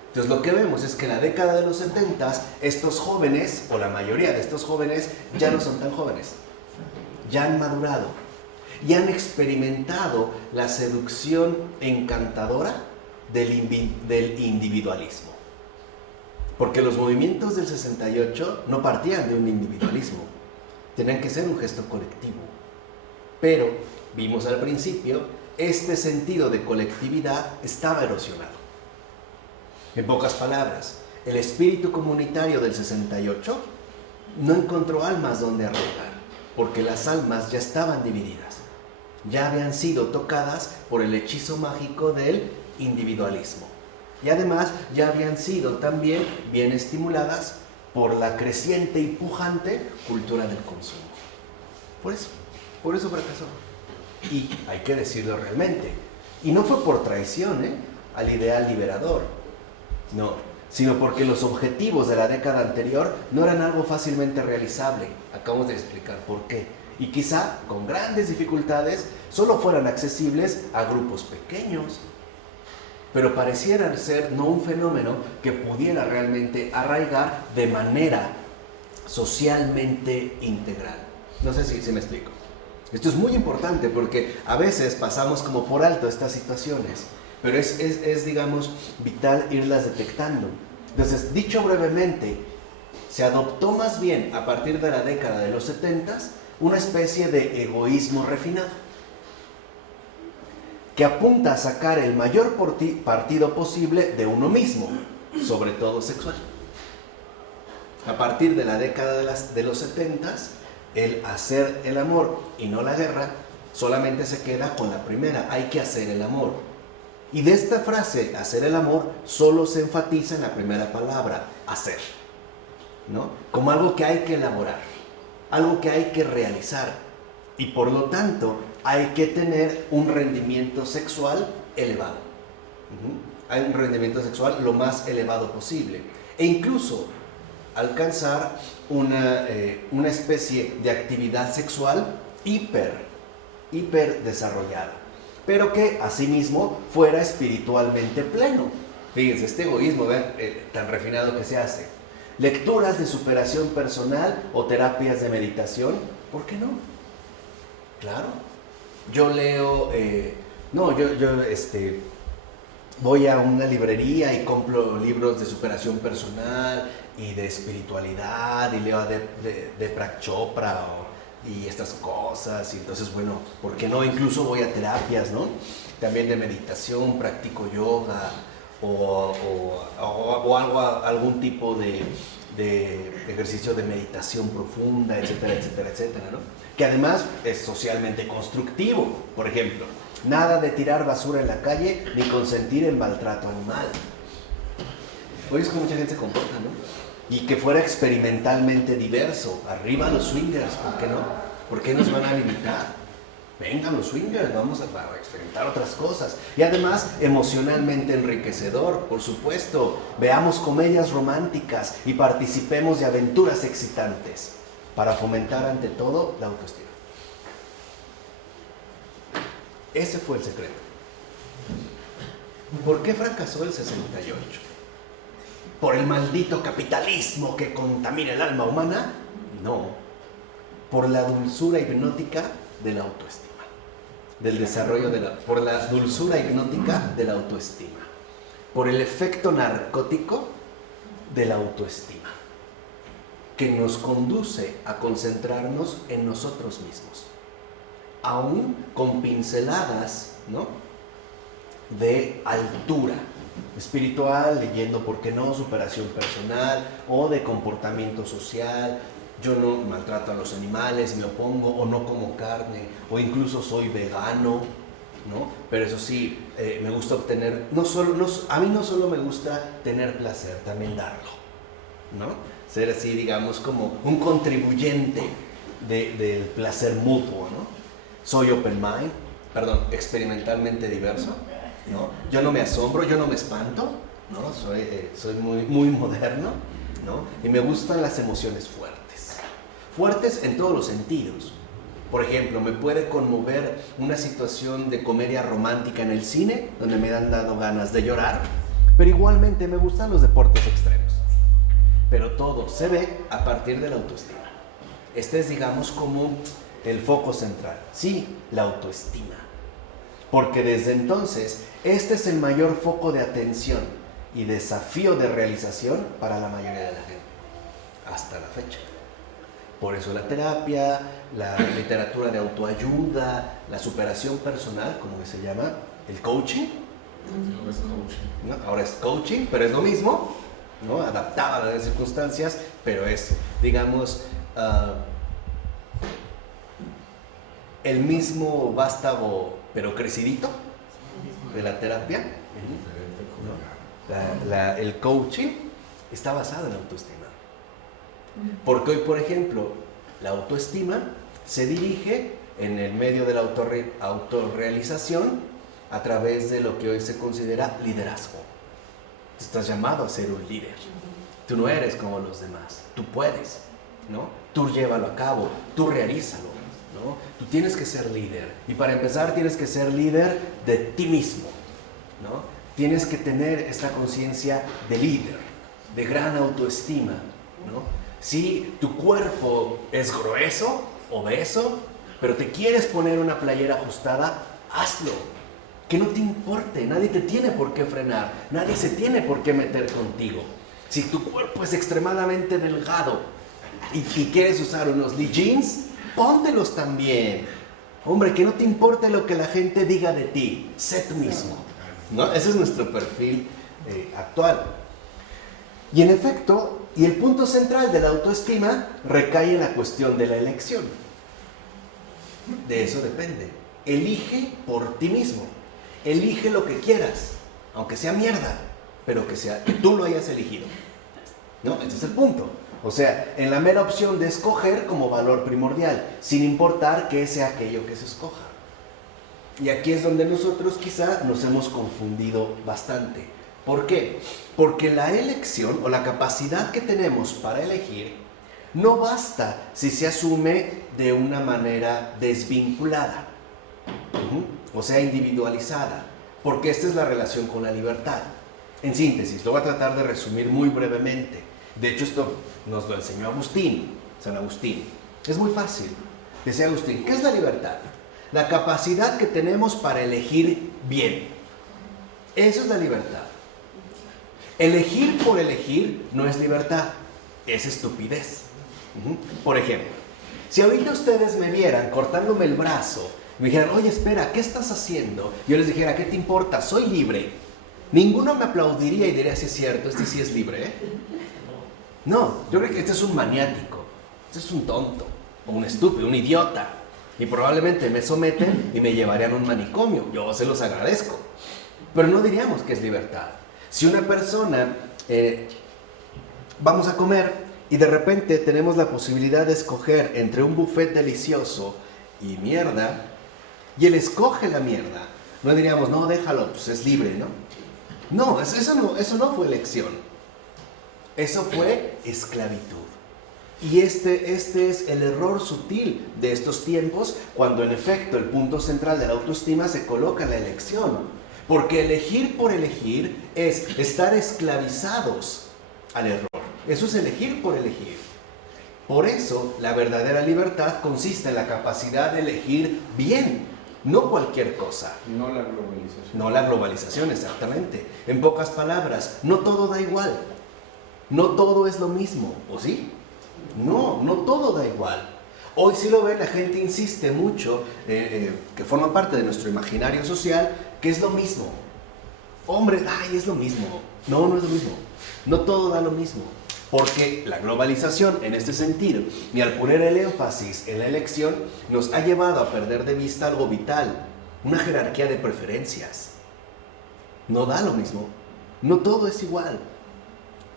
Entonces lo que vemos es que en la década de los 70 estos jóvenes, o la mayoría de estos jóvenes, ya no son tan jóvenes, ya han madurado y han experimentado la seducción encantadora del individualismo. Porque los movimientos del 68 no partían de un individualismo, tenían que ser un gesto colectivo. Pero, vimos al principio, este sentido de colectividad estaba erosionado. En pocas palabras, el espíritu comunitario del 68 no encontró almas donde arraigar, porque las almas ya estaban divididas, ya habían sido tocadas por el hechizo mágico del individualismo. Y además ya habían sido también bien estimuladas por la creciente y pujante cultura del consumo. Por eso fracasó. Y hay que decirlo realmente. Y no fue por traición al ideal liberador, no, sino porque los objetivos de la década anterior no eran algo fácilmente realizable. Acabamos de explicar por qué. Y quizá con grandes dificultades solo fueran accesibles a grupos pequeños. Pero parecieran ser no un fenómeno que pudiera realmente arraigar de manera socialmente integral. No sé si me explico. Esto es muy importante porque a veces pasamos como por alto estas situaciones, pero es digamos, vital irlas detectando. Entonces, dicho brevemente, se adoptó más bien a partir de la década de los 70s una especie de egoísmo refinado, que apunta a sacar el mayor partido posible de uno mismo, sobre todo sexual. A partir de la década de los 70s, el hacer el amor y no la guerra solamente se queda con la primera, hay que hacer el amor. Y de esta frase, hacer el amor, solo se enfatiza en la primera palabra, hacer, ¿no? Como algo que hay que elaborar, algo que hay que realizar. Y por lo tanto, hay que tener un rendimiento sexual elevado. Hay un rendimiento sexual lo más elevado posible. E incluso alcanzar una especie de actividad sexual hiper desarrollada, pero que asimismo fuera espiritualmente pleno. Fíjense, este egoísmo, vean, tan refinado que se hace. Lecturas de superación personal o terapias de meditación, ¿por qué no? Claro. Yo leo, voy a una librería y compro libros de superación personal y de espiritualidad y leo de Prak Chopra y estas cosas. Y entonces, bueno, ¿por qué no? Incluso voy a terapias, ¿no? También de meditación, practico yoga o algún tipo de ejercicio de meditación profunda, etcétera, etcétera, etcétera, ¿no? Que además es socialmente constructivo. Por ejemplo, nada de tirar basura en la calle ni consentir el maltrato animal. Hoy es como mucha gente se comporta, ¿no? Y que fuera experimentalmente diverso. Arriba los swingers, ¿por qué no? ¿Por qué nos van a limitar? Vengan los swingers, vamos a experimentar otras cosas. Y además, emocionalmente enriquecedor, por supuesto. Veamos comedias románticas y participemos de aventuras excitantes para fomentar ante todo la autoestima. Ese fue el secreto. ¿Por qué fracasó el 68? ¿Por el maldito capitalismo que contamina el alma humana? No. Por la dulzura hipnótica de la autoestima. Del desarrollo por la dulzura hipnótica de la autoestima. Por el efecto narcótico de la autoestima, que nos conduce a concentrarnos en nosotros mismos, aún con pinceladas, ¿no?, de altura espiritual, leyendo, ¿por qué no?, superación personal o de comportamiento social. Yo no maltrato a los animales, me opongo o no como carne, o incluso soy vegano, ¿no? Pero eso sí, me gusta obtener, a mí no solo me gusta tener placer, también darlo, ¿no? Ser así, digamos, como un contribuyente del placer mutuo, ¿no? Soy open mind, experimentalmente diverso, ¿no? Yo no me asombro, yo no me espanto, ¿no? Soy muy, muy moderno, ¿no? Y me gustan las emociones fuertes en todos los sentidos. Por ejemplo, me puede conmover una situación de comedia romántica en el cine, donde me han dado ganas de llorar, pero igualmente me gustan los deportes extremos. Pero todo se ve a partir de la autoestima. Este es, digamos, como el foco central. Sí, la autoestima. Porque desde entonces, este es el mayor foco de atención y desafío de realización para la mayoría de la gente. Hasta la fecha. Por eso la terapia, la literatura de autoayuda, la superación personal, como que se llama, el coaching. No es coaching. ¿No? Ahora es coaching, pero es lo mismo, ¿no? Adaptado a las circunstancias, pero es, digamos, el mismo vástago, pero crecidito, de la terapia. Diferente ¿No? El coaching está basado en la autoestima. Porque hoy, por ejemplo, la autoestima se dirige en el medio de la autorrealización a través de lo que hoy se considera liderazgo. Estás llamado a ser un líder. Tú no eres como los demás. Tú puedes, ¿no? Tú llévalo a cabo, tú realízalo, ¿no? Tú tienes que ser líder. Y para empezar tienes que ser líder de ti mismo, ¿no? Tienes que tener esta conciencia de líder, de gran autoestima, ¿no? Si tu cuerpo es grueso, obeso, pero te quieres poner una playera ajustada, hazlo. Que no te importe, nadie te tiene por qué frenar, nadie se tiene por qué meter contigo. Si tu cuerpo es extremadamente delgado y quieres usar unos Lee jeans, póntelos también. Hombre, que no te importe lo que la gente diga de ti, sé tú mismo, ¿no? Ese es nuestro perfil actual. Y en efecto, y el punto central de la autoestima recae en la cuestión de la elección. De eso depende. Elige por ti mismo. Elige lo que quieras, aunque sea mierda, pero que tú lo hayas elegido, ¿no? Ese es el punto. O sea, en la mera opción de escoger como valor primordial, sin importar qué sea aquello que se escoja. Y aquí es donde nosotros quizá nos hemos confundido bastante. ¿Por qué? Porque la elección o la capacidad que tenemos para elegir no basta si se asume de una manera desvinculada. O sea, individualizada, porque esta es la relación con la libertad. En síntesis, lo voy a tratar de resumir muy brevemente. De hecho, esto nos lo enseñó San Agustín. Es muy fácil. Decía Agustín, ¿qué es la libertad? La capacidad que tenemos para elegir bien. Eso es la libertad. Elegir por elegir no es libertad, es estupidez. Por ejemplo, si ahorita ustedes me vieran cortándome el brazo, me dijeran, oye, espera, ¿qué estás haciendo? Yo les dijera, ¿qué te importa? Soy libre. Ninguno me aplaudiría y diría, sí es cierto, este sí es libre, ¿eh? No, yo creo que este es un maniático, este es un tonto, o un estúpido, un idiota. Y probablemente me someten y me llevarían a un manicomio. Yo se los agradezco. Pero no diríamos que es libertad. Si una persona, vamos a comer y de repente tenemos la posibilidad de escoger entre un buffet delicioso y mierda, y él escoge la mierda, no diríamos, no, déjalo, pues es libre, ¿no? No, eso no fue elección. Eso fue esclavitud. Y este es el error sutil de estos tiempos, cuando en efecto el punto central de la autoestima se coloca en la elección. Porque elegir por elegir es estar esclavizados al error. Eso es elegir por elegir. Por eso, la verdadera libertad consiste en la capacidad de elegir bien, no cualquier cosa. No la globalización. No la globalización, exactamente. En pocas palabras, no todo da igual. No todo es lo mismo, ¿o sí? No todo da igual. Hoy sí lo ven, la gente insiste mucho, que forma parte de nuestro imaginario social, que es lo mismo. Hombre, ay, es lo mismo. No es lo mismo. No todo da lo mismo. Porque la globalización, en este sentido, y al poner el énfasis en la elección, nos ha llevado a perder de vista algo vital, una jerarquía de preferencias. No da lo mismo. No todo es igual.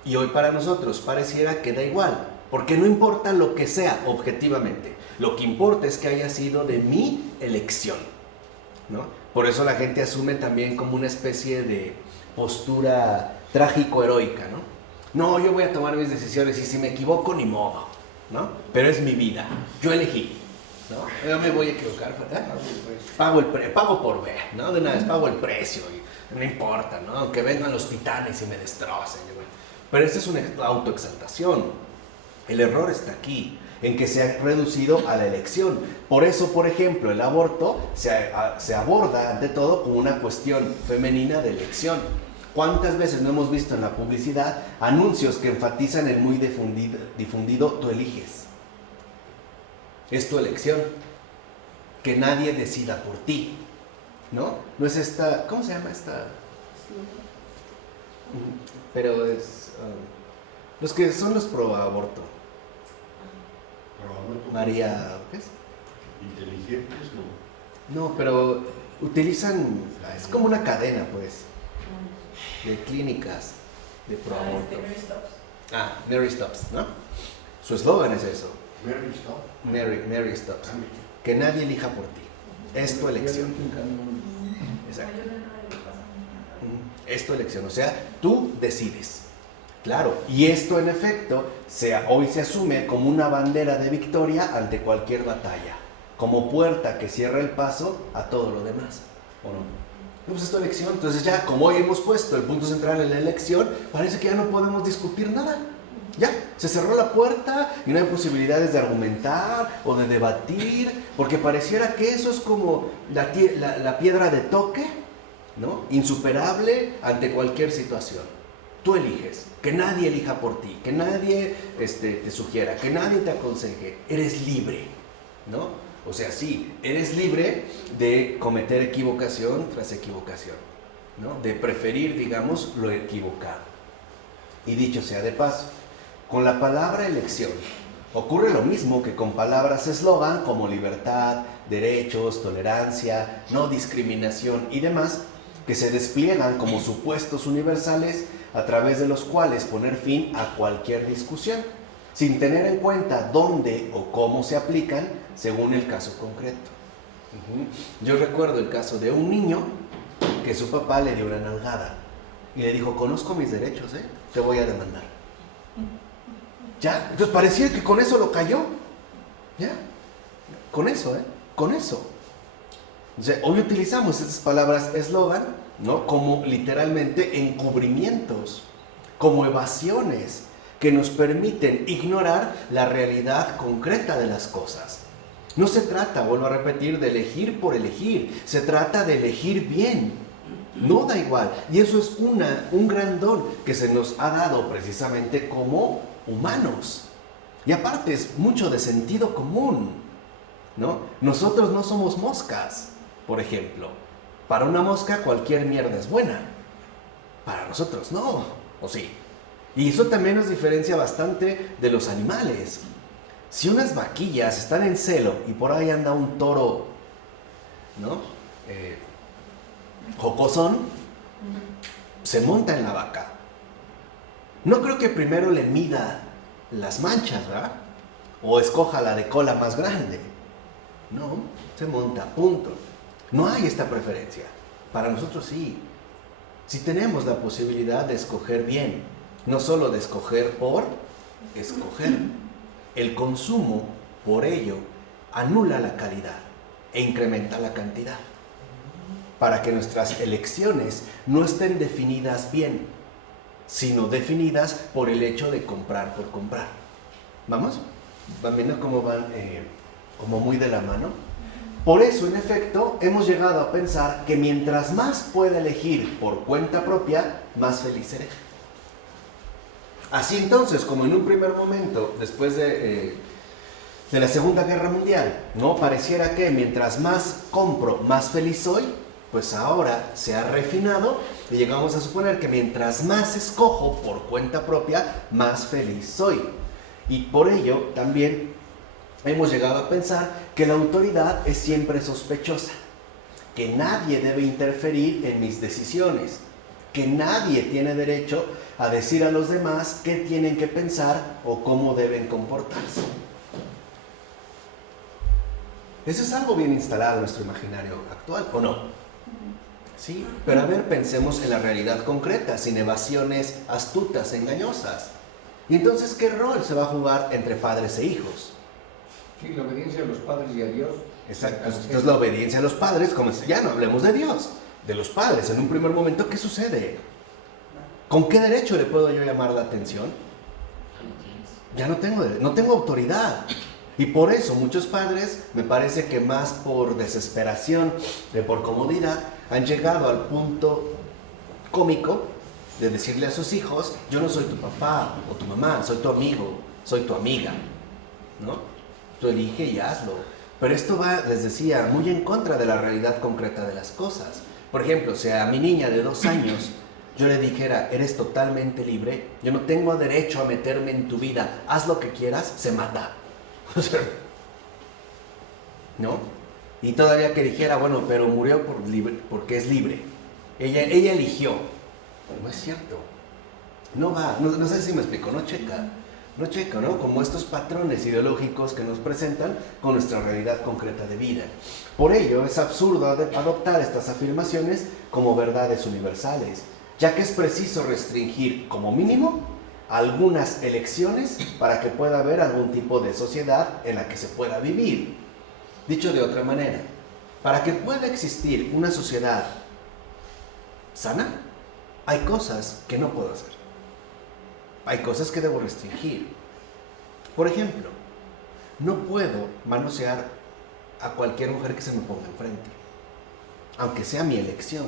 Y hoy para nosotros pareciera que da igual, porque no importa lo que sea objetivamente. Lo que importa es que haya sido de mi elección, ¿no? Por eso la gente asume también como una especie de postura trágico-heroica, ¿no? No, yo voy a tomar mis decisiones y si me equivoco, ni modo, ¿no? Pero es mi vida, yo elegí, ¿no? Yo me voy a equivocar, ¿verdad? Pago por ver, ¿no? De una vez pago el precio y no importa, ¿no? Aunque vengan los titanes y me destrocen. Pero esa es una autoexaltación. El error está aquí, en que se ha reducido a la elección. Por eso, por ejemplo, el aborto se aborda ante todo como una cuestión femenina de elección. ¿Cuántas veces no hemos visto en la publicidad anuncios que enfatizan el muy difundido tú eliges? Es tu elección. Que nadie decida por ti, ¿no? No es esta, ¿cómo se llama esta? Pero es los que son los pro aborto. María, ¿qué es? Inteligentes, no. No, pero utilizan, es como una cadena, pues, de clínicas de pro aborto. Mary Stops, ¿no? Su eslogan es eso. Mary Stop. Mary Stops. Que nadie elija por ti. Es tu elección. Exacto. Es tu elección, o sea, tú decides. Claro, y esto en efecto hoy se asume como una bandera de victoria ante cualquier batalla, como puerta que cierra el paso a todo lo demás, ¿o no? Pues es tu elección, entonces ya como hoy hemos puesto el punto central en la elección, parece que ya no podemos discutir nada. Ya, se cerró la puerta y no hay posibilidades de argumentar o de debatir, porque pareciera que eso es como la piedra de toque, ¿no? Insuperable ante cualquier situación. Tú eliges, que nadie elija por ti, que nadie te sugiera, que nadie te aconseje. Eres libre, ¿no? O sea, sí, eres libre de cometer equivocación tras equivocación, ¿no? De preferir, digamos, lo equivocado. Y dicho sea de paso, con la palabra elección ocurre lo mismo que con palabras eslogan como libertad, derechos, tolerancia, no discriminación y demás, que se despliegan como supuestos universales a través de los cuales poner fin a cualquier discusión, sin tener en cuenta dónde o cómo se aplican según el caso concreto. Yo recuerdo el caso de un niño que su papá le dio una nalgada y le dijo: conozco mis derechos, te voy a demandar. Ya, entonces parecía que con eso lo cayó. Ya, con eso, con eso. O sea, hoy utilizamos estas palabras eslogan, ¿no? Como literalmente encubrimientos, como evasiones que nos permiten ignorar la realidad concreta de las cosas. No se trata, vuelvo a repetir, de elegir por elegir, se trata de elegir bien. No da igual, y eso es un gran don que se nos ha dado precisamente como humanos. Y aparte es mucho de sentido común, ¿no? Nosotros no somos moscas, por ejemplo. Para una mosca cualquier mierda es buena. Para nosotros no, ¿o sí? Y eso también nos diferencia bastante de los animales. Si unas vaquillas están en celo y por ahí anda un toro, ¿no? Jocosón, se monta en la vaca. No creo que primero le mida las manchas, ¿verdad? O escoja la de cola más grande. No, se monta, punto. No hay esta preferencia. Para nosotros sí. Si tenemos la posibilidad de escoger bien, no solo de escoger por escoger. El consumo, por ello, anula la calidad e incrementa la cantidad. Para que nuestras elecciones no estén definidas bien, sino definidas por el hecho de comprar por comprar. ¿Vamos? ¿Van viendo cómo van como muy de la mano? Por eso, en efecto, hemos llegado a pensar que mientras más pueda elegir por cuenta propia, más feliz seré. Así entonces, como en un primer momento, después de la Segunda Guerra Mundial, ¿no? Pareciera que mientras más compro, más feliz soy, pues ahora se ha refinado y llegamos a suponer que mientras más escojo por cuenta propia, más feliz soy. Y por ello también hemos llegado a pensar que la autoridad es siempre sospechosa, que nadie debe interferir en mis decisiones, que nadie tiene derecho a decir a los demás qué tienen que pensar o cómo deben comportarse. Eso es algo bien instalado en nuestro imaginario actual, ¿o no? Sí, pero a ver, pensemos en la realidad concreta, sin evasiones astutas, engañosas. ¿Y entonces qué rol se va a jugar entre padres e hijos? Sí, la obediencia a los padres y a Dios. Exacto, entonces la obediencia a los padres, como ya no hablemos de Dios, de los padres. En un primer momento, ¿qué sucede? ¿Con qué derecho le puedo yo llamar la atención? Ya no tengo autoridad. Y por eso muchos padres, me parece que más por desesperación, por comodidad, han llegado al punto cómico de decirle a sus hijos: yo no soy tu papá o tu mamá, soy tu amigo, soy tu amiga, ¿no? Tú elige y hazlo. Pero esto va, les decía, muy en contra de la realidad concreta de las cosas. Por ejemplo, si a mi niña de 2 años yo le dijera, eres totalmente libre, yo no tengo derecho a meterme en tu vida, haz lo que quieras, se mata. ¿No? Y todavía que dijera, bueno, pero murió porque es libre. Ella eligió. No es cierto. No va, no sé si me explico, no checa, ¿no? Como estos patrones ideológicos que nos presentan con nuestra realidad concreta de vida. Por ello, es absurdo adoptar estas afirmaciones como verdades universales, ya que es preciso restringir, como mínimo, algunas elecciones para que pueda haber algún tipo de sociedad en la que se pueda vivir. Dicho de otra manera, para que pueda existir una sociedad sana, hay cosas que no puedo hacer. Hay cosas que debo restringir. Por ejemplo, no puedo manosear a cualquier mujer que se me ponga enfrente, aunque sea mi elección.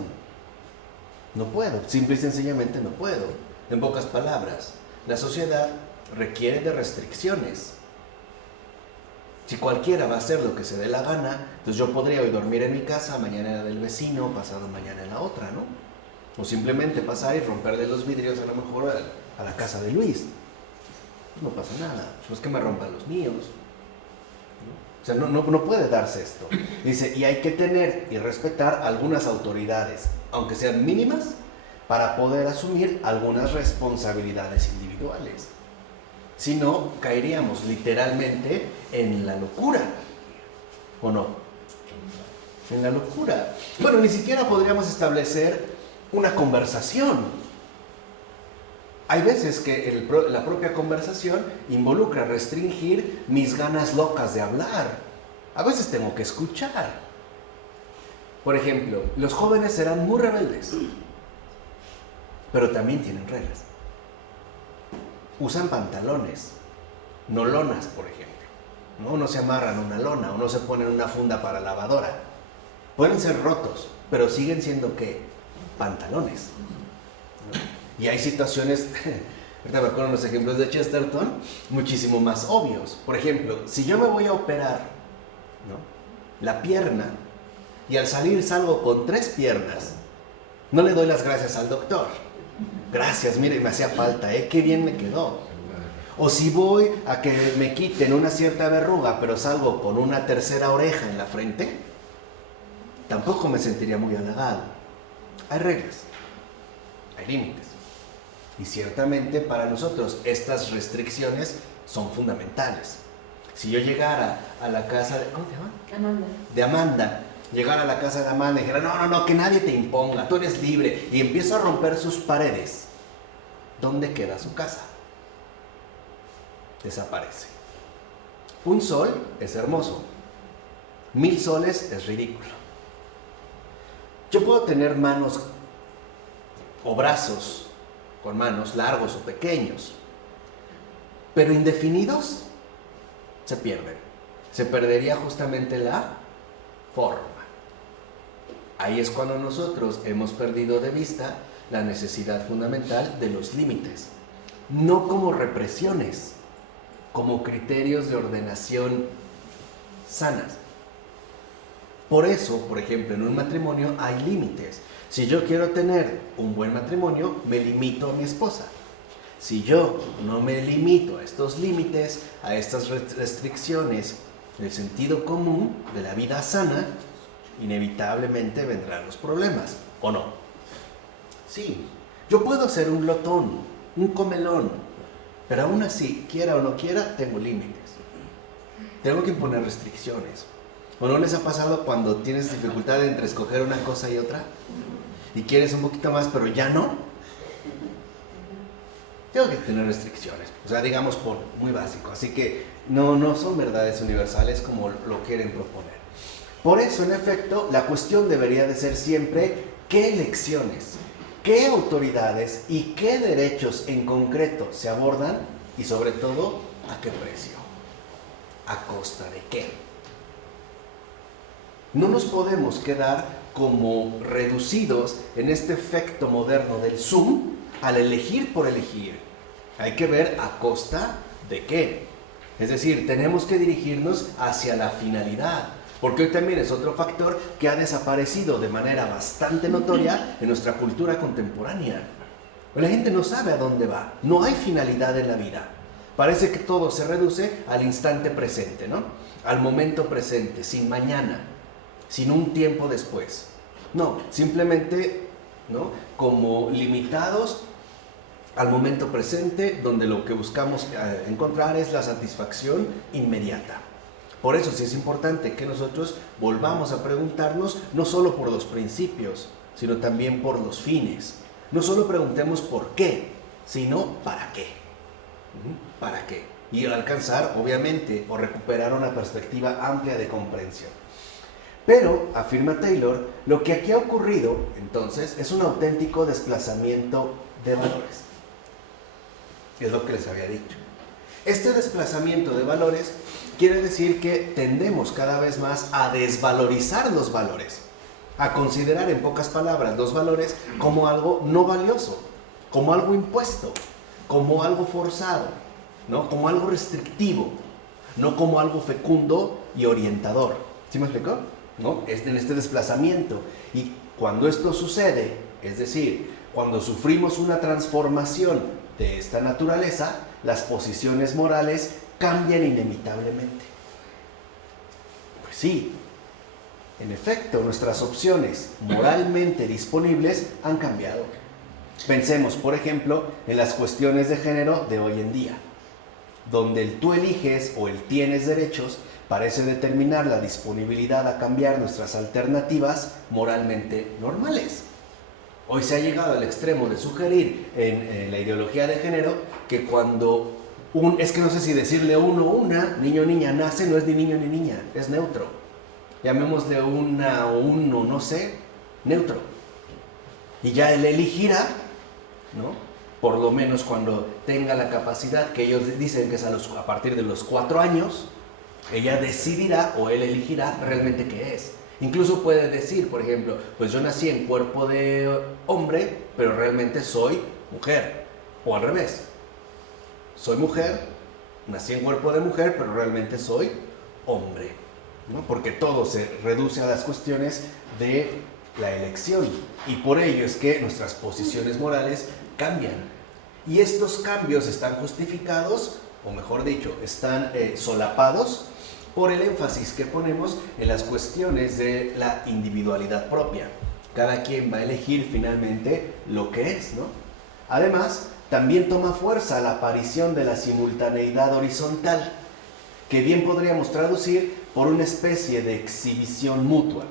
No puedo, simple y sencillamente no puedo. En pocas palabras, la sociedad requiere de restricciones. Si cualquiera va a hacer lo que se dé la gana, entonces yo podría hoy dormir en mi casa, mañana en la del vecino, pasado mañana en la otra, ¿no? O simplemente pasar y romperle los vidrios a lo mejor a la casa de Luis. Pues no pasa nada, pues que me rompan los míos. ¿No? O sea, no puede darse esto. Dice, y hay que tener y respetar algunas autoridades, aunque sean mínimas, para poder asumir algunas responsabilidades individuales. Si no, caeríamos literalmente en la locura. ¿O no? En la locura. Bueno, ni siquiera podríamos establecer una conversación. Hay veces que la propia conversación involucra restringir mis ganas locas de hablar. A veces tengo que escuchar. Por ejemplo, los jóvenes serán muy rebeldes, pero también tienen reglas. Usan pantalones, no lonas, por ejemplo. No se amarran una lona o no se ponen una funda para lavadora. Pueden ser rotos, pero siguen siendo ¿qué? Pantalones. ¿No? Y hay situaciones, ahorita me acuerdo los ejemplos de Chesterton, muchísimo más obvios. Por ejemplo, si yo me voy a operar, ¿no?, la pierna, y al salir salgo con 3 piernas, no le doy las gracias al doctor. Gracias, mire, me hacía falta, qué bien me quedó. O si voy a que me quiten una cierta verruga, pero salgo con una tercera oreja en la frente, tampoco me sentiría muy halagado. Hay reglas, hay límites. Y ciertamente para nosotros estas restricciones son fundamentales. Si yo llegara a la casa de... ¿Cómo te llaman? Amanda. De Amanda. Llegar a la casa de Amanda y dijera, no, que nadie te imponga, tú eres libre. Y empiezo a romper sus paredes. ¿Dónde queda su casa? Desaparece. Un sol es hermoso. 1000 soles es ridículo. Yo puedo tener manos o brazos con manos largos o pequeños, pero indefinidos se pierden. Se perdería justamente la forma. Ahí es cuando nosotros hemos perdido de vista la necesidad fundamental de los límites, no como represiones, como criterios de ordenación sanas. Por eso, por ejemplo, en un matrimonio hay límites. Si yo quiero tener un buen matrimonio, me limito a mi esposa. Si yo no me limito a estos límites, a estas restricciones del sentido común de la vida sana, inevitablemente vendrán los problemas, ¿o no? Sí, yo puedo ser un glotón, un comelón, pero aún así, quiera o no quiera, tengo límites. Tengo que imponer restricciones. ¿O no les ha pasado cuando tienes dificultad entre escoger una cosa y otra? Y quieres un poquito más, pero ya no. Tengo que tener restricciones. O sea, digamos, muy básico. Así que no son verdades universales como lo quieren proponer. Por eso, en efecto, la cuestión debería de ser siempre qué elecciones, qué autoridades y qué derechos en concreto se abordan y, sobre todo, a qué precio. ¿A costa de qué? No nos podemos quedar como reducidos en este efecto moderno del Zoom al elegir por elegir. Hay que ver a costa de qué. Es decir, tenemos que dirigirnos hacia la finalidad, porque hoy también es otro factor que ha desaparecido de manera bastante notoria en nuestra cultura contemporánea. La gente no sabe a dónde va, no hay finalidad en la vida. Parece que todo se reduce al instante presente, ¿no? Al momento presente, sin mañana, sin un tiempo después. No, simplemente, ¿no?, como limitados al momento presente, donde lo que buscamos encontrar es la satisfacción inmediata. Por eso sí es importante que nosotros volvamos a preguntarnos no solo por los principios, sino también por los fines. No solo preguntemos por qué, sino para qué. ¿Para qué? Y alcanzar, obviamente, o recuperar una perspectiva amplia de comprensión. Pero, afirma Taylor, lo que aquí ha ocurrido, entonces, es un auténtico desplazamiento de valores. Es lo que les había dicho. Este desplazamiento de valores quiere decir que tendemos cada vez más a desvalorizar los valores, a considerar, en pocas palabras, los valores como algo no valioso, como algo impuesto, como algo forzado, ¿no?, como algo restrictivo, no como algo fecundo y orientador. ¿Sí me explicó? ¿No? En este desplazamiento. Y cuando esto sucede, es decir, cuando sufrimos una transformación de esta naturaleza, las posiciones morales cambian inevitablemente. Pues sí, en efecto, nuestras opciones moralmente disponibles han cambiado. Pensemos, por ejemplo, en las cuestiones de género de hoy en día, donde el tú eliges o el tienes derechos parece determinar la disponibilidad a cambiar nuestras alternativas moralmente normales. Hoy se ha llegado al extremo de sugerir en la ideología de género que cuando es que no sé si decirle uno o una, niño o niña nace, no es ni niño ni niña, es neutro. Llamémosle una o uno, no sé, neutro. Y ya él elegirá, ¿no?, por lo menos cuando tenga la capacidad, que ellos dicen que es a partir de los 4 años, ella decidirá o él elegirá realmente qué es. Incluso puede decir, por ejemplo, pues yo nací en cuerpo de hombre, pero realmente soy mujer. O al revés. Soy mujer, nací en cuerpo de mujer, pero realmente soy hombre, ¿no? Porque todo se reduce a las cuestiones de la elección. Y por ello es que nuestras posiciones morales cambian. Y estos cambios están justificados, o mejor dicho, están solapados por el énfasis que ponemos en las cuestiones de la individualidad propia. Cada quien va a elegir finalmente lo que es, ¿no? Además, también toma fuerza la aparición de la simultaneidad horizontal, que bien podríamos traducir por una especie de exhibición mutua.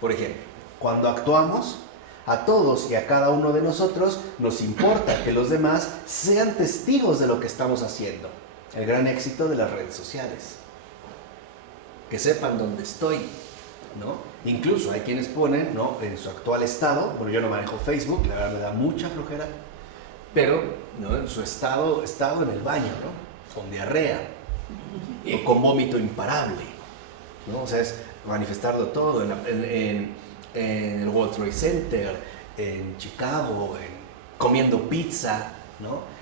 Por ejemplo, cuando actuamos, a todos y a cada uno de nosotros nos importa que los demás sean testigos de lo que estamos haciendo. El gran éxito de las redes sociales. Que sepan dónde estoy, ¿no? Incluso hay quienes ponen, ¿no?, en su actual estado, bueno, yo no manejo Facebook, la verdad me da mucha flojera, pero, ¿no?, en su estado en el baño, ¿no?, con diarrea, y con vómito imparable, ¿no? O sea, es manifestarlo todo en el World Trade Center, en Chicago, comiendo pizza, ¿no?,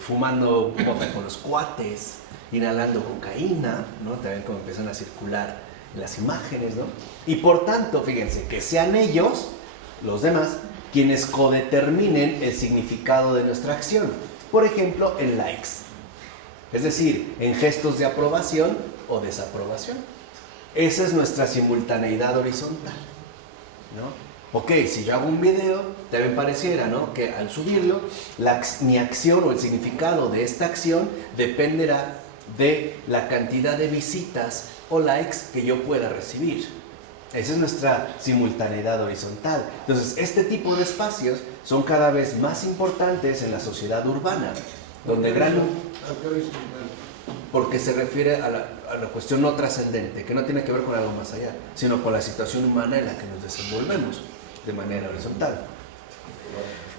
fumando mota con los cuates, inhalando cocaína, ¿no? También como empiezan a circular las imágenes, ¿no? Y por tanto, fíjense, que sean ellos, los demás, quienes codeterminen el significado de nuestra acción. Por ejemplo, en likes. Es decir, en gestos de aprobación o desaprobación. Esa es nuestra simultaneidad horizontal, ¿no? Ok, si yo hago un video, también pareciera, ¿no?, que al subirlo, mi acción o el significado de esta acción dependerá de la cantidad de visitas o likes que yo pueda recibir. Esa es nuestra simultaneidad horizontal. Entonces, este tipo de espacios son cada vez más importantes en la sociedad urbana, donde porque se refiere a la cuestión no trascendente, que no tiene que ver con algo más allá, sino con la situación humana en la que nos desenvolvemos de manera horizontal.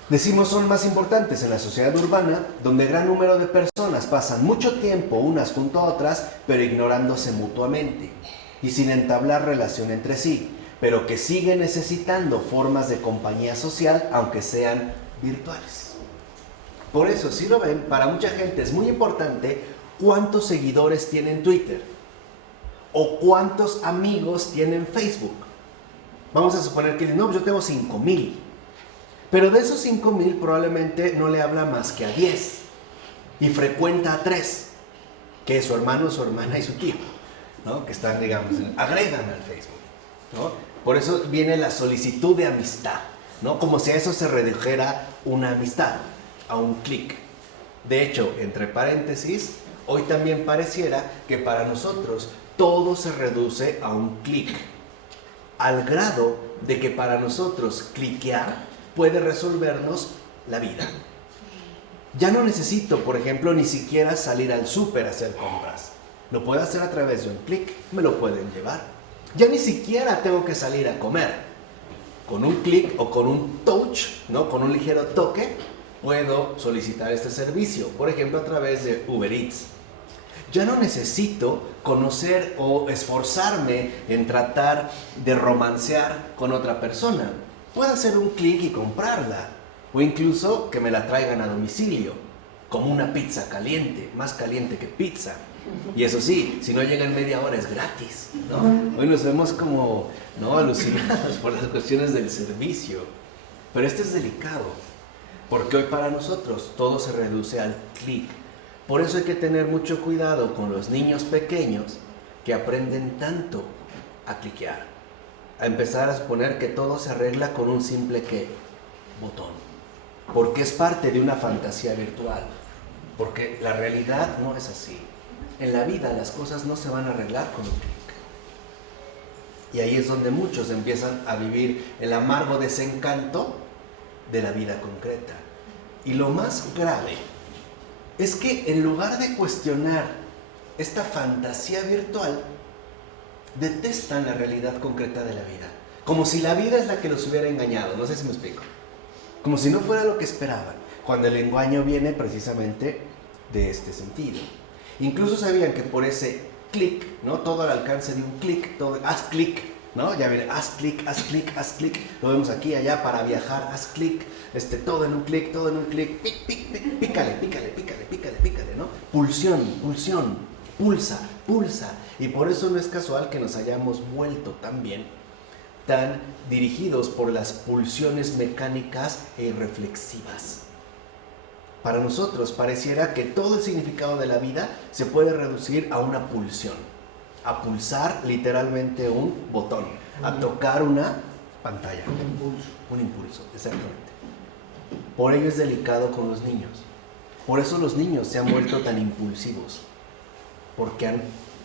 Decimos son más importantes en la sociedad urbana, donde gran número de personas pasan mucho tiempo unas junto a otras, pero ignorándose mutuamente y sin entablar relación entre sí, pero que siguen necesitando formas de compañía social, aunque sean virtuales. Por eso, si lo ven, para mucha gente es muy importante cuántos seguidores tiene en Twitter o cuántos amigos tiene en Facebook. Vamos a suponer que no, yo tengo 5,000, pero de esos 5,000 probablemente no le habla más que a 10 y frecuenta a 3, que es su hermano, su hermana y su tío, ¿no? Que están, digamos, agregan al Facebook, ¿no? Por eso viene la solicitud de amistad, ¿no? Como si a eso se redujera una amistad, a un clic. De hecho, entre paréntesis, hoy también pareciera que para nosotros todo se reduce a un clic, al grado de que para nosotros cliquear puede resolvernos la vida. Ya no necesito, por ejemplo, ni siquiera salir al súper a hacer compras. Lo puedo hacer a través de un clic, me lo pueden llevar. Ya ni siquiera tengo que salir a comer. Con un clic o con un touch, ¿no? Con un ligero toque, puedo solicitar este servicio, por ejemplo, a través de Uber Eats. Ya no necesito conocer o esforzarme en tratar de romancear con otra persona. Puedo hacer un clic y comprarla, o incluso que me la traigan a domicilio, como una pizza caliente, más caliente que pizza. Y eso sí, si no llega en media hora es gratis, ¿no? Hoy nos vemos como, ¿no?, alucinados por las cuestiones del servicio. Pero esto es delicado, porque hoy para nosotros todo se reduce al clic. Por eso hay que tener mucho cuidado con los niños pequeños que aprenden tanto a cliquear, a empezar a suponer que todo se arregla con un simple ¿qué? Botón, porque es parte de una fantasía virtual, porque la realidad no es así. En la vida las cosas no se van a arreglar con un clic. Y ahí es donde muchos empiezan a vivir el amargo desencanto de la vida concreta. Y lo más grave es que en lugar de cuestionar esta fantasía virtual, detestan la realidad concreta de la vida. Como si la vida es la que los hubiera engañado, no sé si me explico. Como si no fuera lo que esperaban, cuando el engaño viene precisamente de este sentido. Incluso sabían que por ese clic, ¿no?, todo al alcance de un clic, haz clic, ¿no? Ya viene, haz clic, haz clic, haz clic. Lo vemos aquí, allá, para viajar, haz clic, todo en un clic, todo en un clic, pícale, ¿no? Pulsión, pulsa. Y por eso no es casual que nos hayamos vuelto también tan dirigidos por las pulsiones mecánicas e irreflexivas. Para nosotros pareciera que todo el significado de la vida se puede reducir a una pulsión, a pulsar literalmente un botón, a tocar una pantalla. Un impulso, exactamente. Por ello es delicado con los niños. Por eso los niños se han vuelto tan impulsivos, porque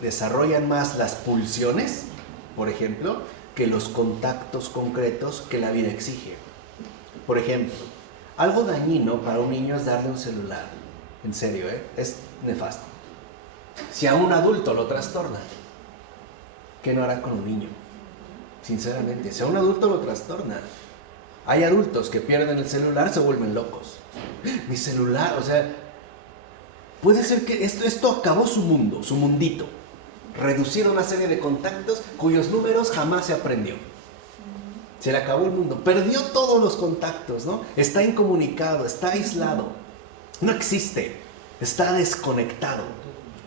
desarrollan más las pulsiones, por ejemplo, que los contactos concretos que la vida exige. Por ejemplo, algo dañino para un niño es darle un celular. En serio, es nefasto. Si a un adulto lo trastorna, ¿qué no hará con un niño? Sinceramente, si a un adulto lo trastorna. Hay adultos que pierden el celular, se vuelven locos. Mi celular, o sea, puede ser que esto acabó su mundo, su mundito. Reducido a una serie de contactos cuyos números jamás se aprendió. Se le acabó el mundo, perdió todos los contactos, ¿no? Está incomunicado, está aislado, no existe, está desconectado,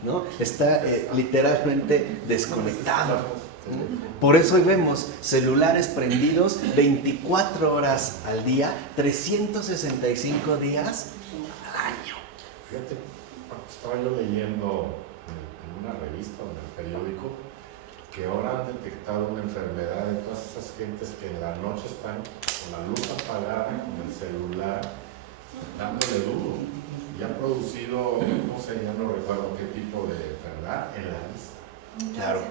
¿no? Está literalmente desconectado. Por eso hoy vemos celulares prendidos 24 horas al día, 365 días al año. Fíjate, estaba yo leyendo en una revista o en el periódico que ahora han detectado una enfermedad en todas esas gentes que en la noche están con la luz apagada, con el celular, dándole duro. Y han producido, no sé, ya no recuerdo qué tipo de enfermedad en la vista. Claro.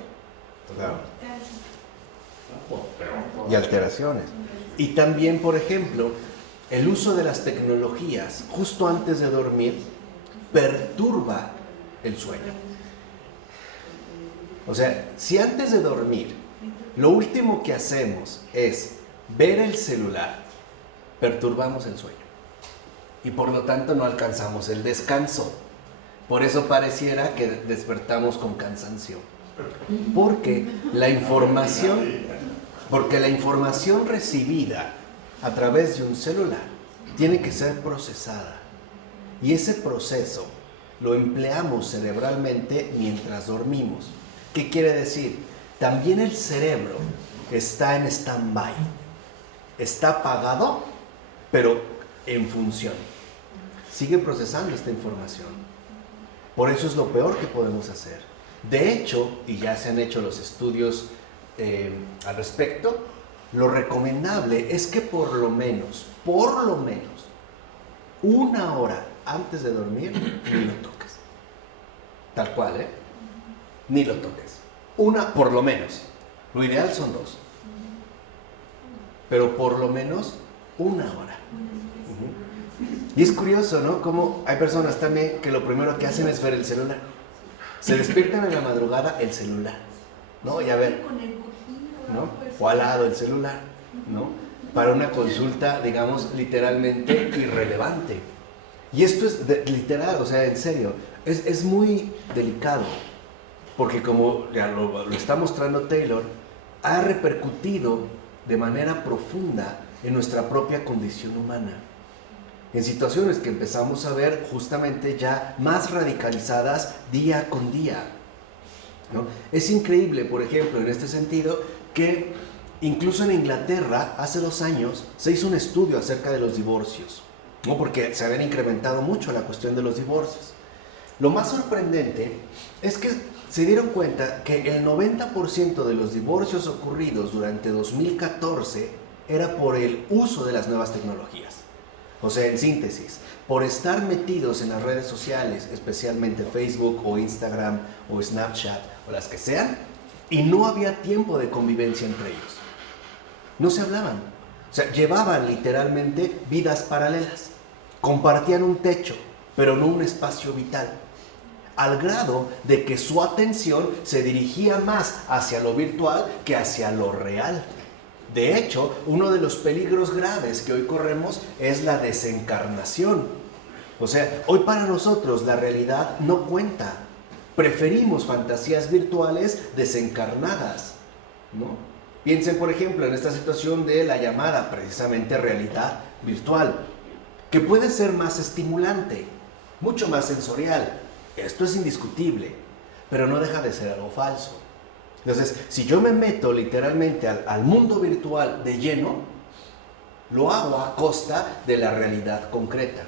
Pero, Y alteraciones. Y también, por ejemplo, el uso de las tecnologías justo antes de dormir perturba el sueño. O sea, si antes de dormir lo último que hacemos es ver el celular, perturbamos el sueño. Y por lo tanto no alcanzamos el descanso. Por eso pareciera que despertamos con cansancio. Porque la información recibida a través de un celular tiene que ser procesada. Y ese proceso lo empleamos cerebralmente mientras dormimos. ¿Qué quiere decir? También el cerebro está en stand-by. Está apagado, pero en función. Sigue procesando esta información. Por eso es lo peor que podemos hacer. De hecho, y ya se han hecho los estudios al respecto, lo recomendable es que por lo menos, 1 hora antes de dormir, ni lo toques. Tal cual, ¿eh? Ni lo toques. Por lo menos. Lo ideal son 2. Pero por lo menos 1 hora. Y es curioso, ¿no? Como hay personas también que lo primero que hacen es ver el celular. Se despiertan en la madrugada el celular, ¿no? Y a ver, ¿no? O al lado el celular, ¿no? Para una consulta, digamos, literalmente irrelevante. Y esto es literal, o sea, en serio, es muy delicado. Porque como ya lo está mostrando Taylor, ha repercutido de manera profunda en nuestra propia condición humana. En situaciones que empezamos a ver justamente ya más radicalizadas día con día, ¿no? Es increíble, por ejemplo, en este sentido, que incluso en Inglaterra, hace 2 años, se hizo un estudio acerca de los divorcios, ¿no? Porque se habían incrementado mucho la cuestión de los divorcios. Lo más sorprendente es que se dieron cuenta que el 90% de los divorcios ocurridos durante 2014 era por el uso de las nuevas tecnologías. O sea, en síntesis, por estar metidos en las redes sociales, especialmente Facebook o Instagram o Snapchat o las que sean, y no había tiempo de convivencia entre ellos. No se hablaban. O sea, llevaban literalmente vidas paralelas. Compartían un techo, pero no un espacio vital. Al grado de que su atención se dirigía más hacia lo virtual que hacia lo real. De hecho, uno de los peligros graves que hoy corremos es la desencarnación. O sea, hoy para nosotros la realidad no cuenta. Preferimos fantasías virtuales desencarnadas, ¿no? Piensen, por ejemplo, en esta situación de la llamada precisamente realidad virtual, que puede ser más estimulante, mucho más sensorial. Esto es indiscutible, pero no deja de ser algo falso. Entonces, si yo me meto literalmente al mundo virtual de lleno, lo hago a costa de la realidad concreta.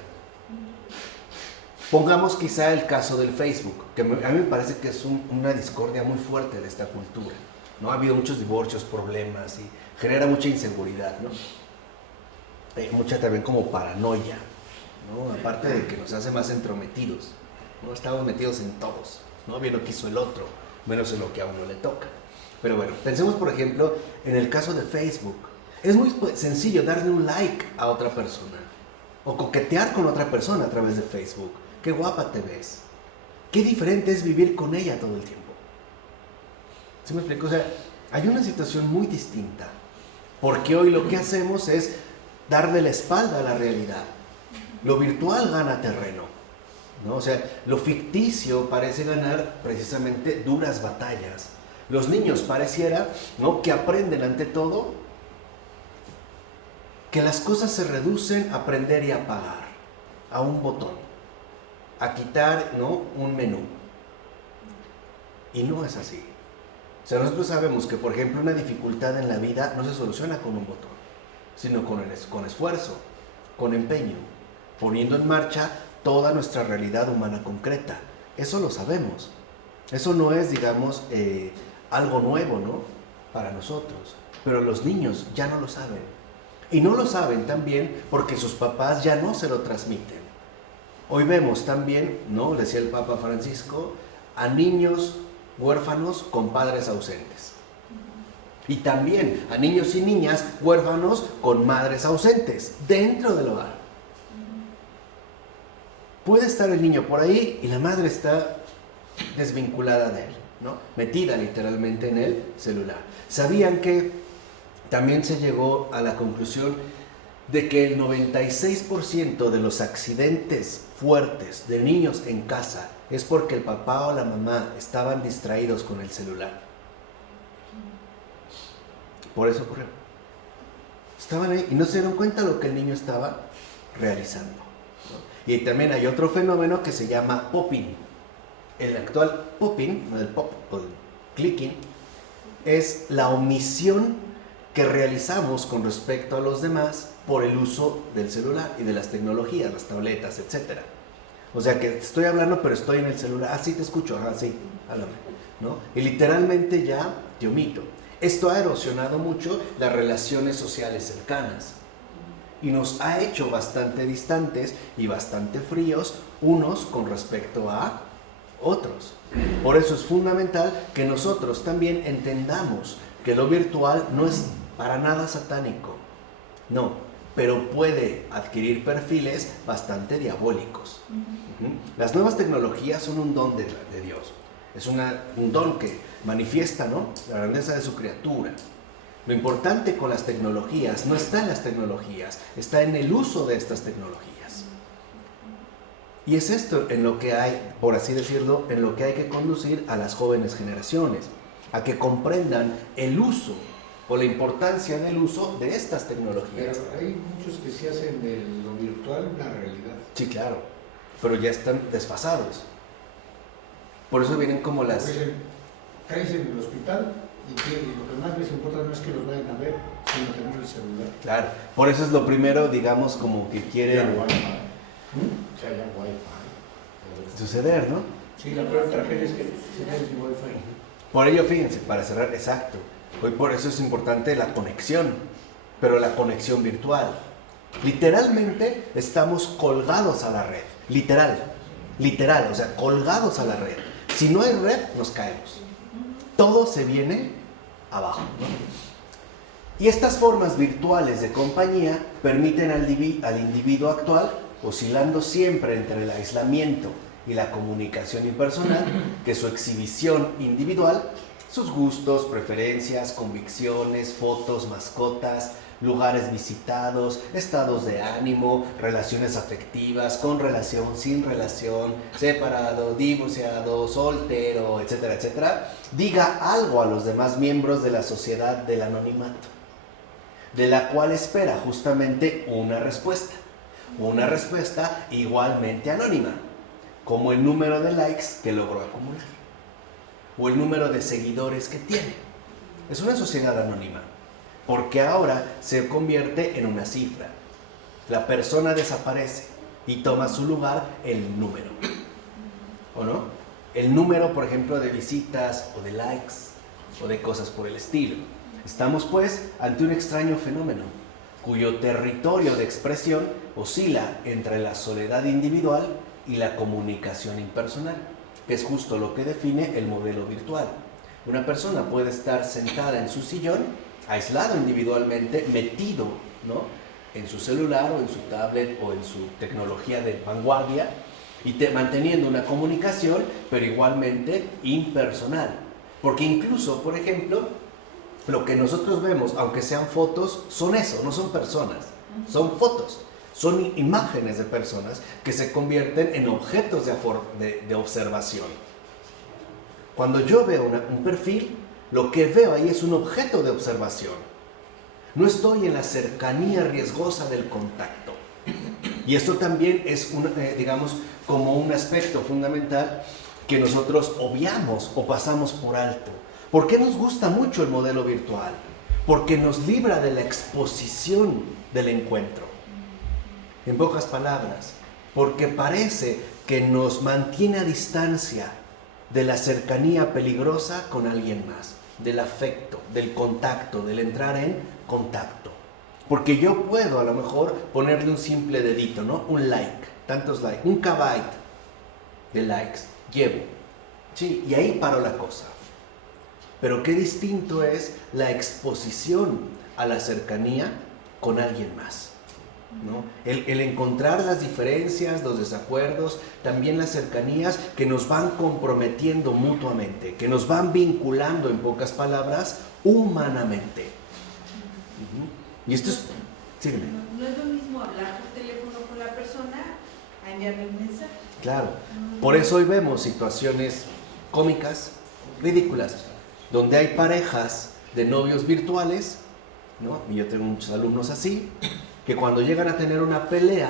Pongamos quizá el caso del Facebook, que a mí me parece que es una discordia muy fuerte de esta cultura, ¿no? Ha habido muchos divorcios, problemas y genera mucha inseguridad, ¿no? Mucha también como paranoia, ¿no? Aparte de que nos hace más entrometidos, ¿no? Estamos metidos en todos, ¿no? Bien lo que hizo el otro, menos en lo que a uno le toca. Pero bueno, pensemos por ejemplo en el caso de Facebook. Es muy sencillo darle un like a otra persona o coquetear con otra persona a través de Facebook. Qué guapa te ves. Qué diferente es vivir con ella todo el tiempo. ¿Sí me explico? O sea, hay una situación muy distinta. Porque hoy lo que hacemos es darle la espalda a la realidad. Lo virtual gana terreno, ¿no? O sea, lo ficticio parece ganar precisamente duras batallas. Los niños pareciera, ¿no?, que aprenden ante todo que las cosas se reducen a prender y apagar, a un botón, a quitar, ¿no?, un menú. Y no es así. O sea, nosotros sabemos que, por ejemplo, una dificultad en la vida no se soluciona con un botón, sino con esfuerzo, con empeño, poniendo en marcha toda nuestra realidad humana concreta. Eso lo sabemos. Eso no es, digamos, algo nuevo, ¿no?, para nosotros. Pero los niños ya no lo saben. Y no lo saben también porque sus papás ya no se lo transmiten. Hoy vemos también, ¿no?, decía el Papa Francisco, a niños huérfanos con padres ausentes. Y también a niños y niñas huérfanos con madres ausentes dentro del hogar. Puede estar el niño por ahí y la madre está desvinculada de él, ¿no?, metida literalmente en el celular. ¿Sabían que también se llegó a la conclusión de que el 96% de los accidentes fuertes de niños en casa es porque el papá o la mamá estaban distraídos con el celular? Por eso ocurrió. Estaban ahí y no se dieron cuenta de lo que el niño estaba realizando, ¿no? Y también hay otro fenómeno que se llama popping. El actual popping, el pop o el clicking, es la omisión que realizamos con respecto a los demás por el uso del celular y de las tecnologías, las tabletas, etc. O sea que estoy hablando, pero estoy en el celular. Ah, sí, te escucho. Ah, sí, háblame, ¿no? Y literalmente ya te omito. Esto ha erosionado mucho las relaciones sociales cercanas y nos ha hecho bastante distantes y bastante fríos unos con respecto a otros. Por eso es fundamental que nosotros también entendamos que lo virtual no es para nada satánico, no, pero puede adquirir perfiles bastante diabólicos. Las nuevas tecnologías son un don de Dios, es un don que manifiesta, ¿no?, la grandeza de su criatura. Lo importante con las tecnologías no está en las tecnologías, está en el uso de estas tecnologías. Y es esto en lo que hay, por así decirlo, en lo que hay que conducir a las jóvenes generaciones, a que comprendan el uso o la importancia del uso de estas tecnologías. Pero hay muchos que se hacen de lo virtual una realidad. Sí, claro, pero ya están desfasados. Por eso vienen como las... Pues, caes en el hospital y lo que más les importa no es que los vayan a ver, sino tener el celular. Claro, por eso es lo primero, digamos, como que quieren Que haya Wi-Fi. suceder, ¿no? Sí, la peor tragedia es que se queden sin Wi-Fi. Por ello, fíjense, para cerrar, exacto, hoy por eso es importante la conexión, pero la conexión virtual. Literalmente estamos colgados a la red, literal, o sea, colgados a la red. Si no hay red, nos caemos. Todo se viene abajo, ¿no? Y estas formas virtuales de compañía permiten al individuo actual, oscilando siempre entre el aislamiento y la comunicación impersonal, que su exhibición individual, sus gustos, preferencias, convicciones, fotos, mascotas, lugares visitados, estados de ánimo, relaciones afectivas, con relación, sin relación, separado, divorciado, soltero, etcétera, etcétera, diga algo a los demás miembros de la sociedad del anonimato, de la cual espera justamente una respuesta igualmente anónima, como el número de likes que logró acumular o el número de seguidores que tiene. Es una sociedad anónima, porque ahora se convierte en una cifra. La persona desaparece y toma su lugar el número, ¿o no? El número, por ejemplo, de visitas o de likes o de cosas por el estilo. Estamos pues ante un extraño fenómeno cuyo territorio de expresión oscila entre la soledad individual y la comunicación impersonal, que es justo lo que define el modelo virtual. Una persona puede estar sentada en su sillón, aislado individualmente, metido, ¿no?, en su celular o en su tablet o en su tecnología de vanguardia, y manteniendo una comunicación, pero igualmente impersonal. Porque incluso, por ejemplo, lo que nosotros vemos, aunque sean fotos, son eso, no son personas, son fotos, son imágenes de personas que se convierten en objetos de observación. Cuando yo veo un perfil, lo que veo ahí es un objeto de observación. No estoy en la cercanía riesgosa del contacto. Y esto también es, digamos, como un aspecto fundamental que nosotros obviamos o pasamos por alto. ¿Por qué nos gusta mucho el modelo virtual? Porque nos libra de la exposición del encuentro. En pocas palabras, porque parece que nos mantiene a distancia de la cercanía peligrosa con alguien más, del afecto, del contacto, del entrar en contacto. Porque yo puedo a lo mejor ponerle un simple dedito, ¿no? Un like, tantos likes, un kbyte de likes llevo. Sí, y ahí paro la cosa. Pero qué distinto es la exposición a la cercanía con alguien más, ¿no? El encontrar las diferencias, los desacuerdos, también las cercanías que nos van comprometiendo mutuamente, que nos van vinculando, en pocas palabras, humanamente. Y esto es... Sí, no es lo mismo hablar por teléfono con la persona a enviarle un mensaje. Claro, por eso hoy vemos situaciones cómicas, ridículas, donde hay parejas de novios virtuales, ¿no? Y yo tengo muchos alumnos así, que cuando llegan a tener una pelea,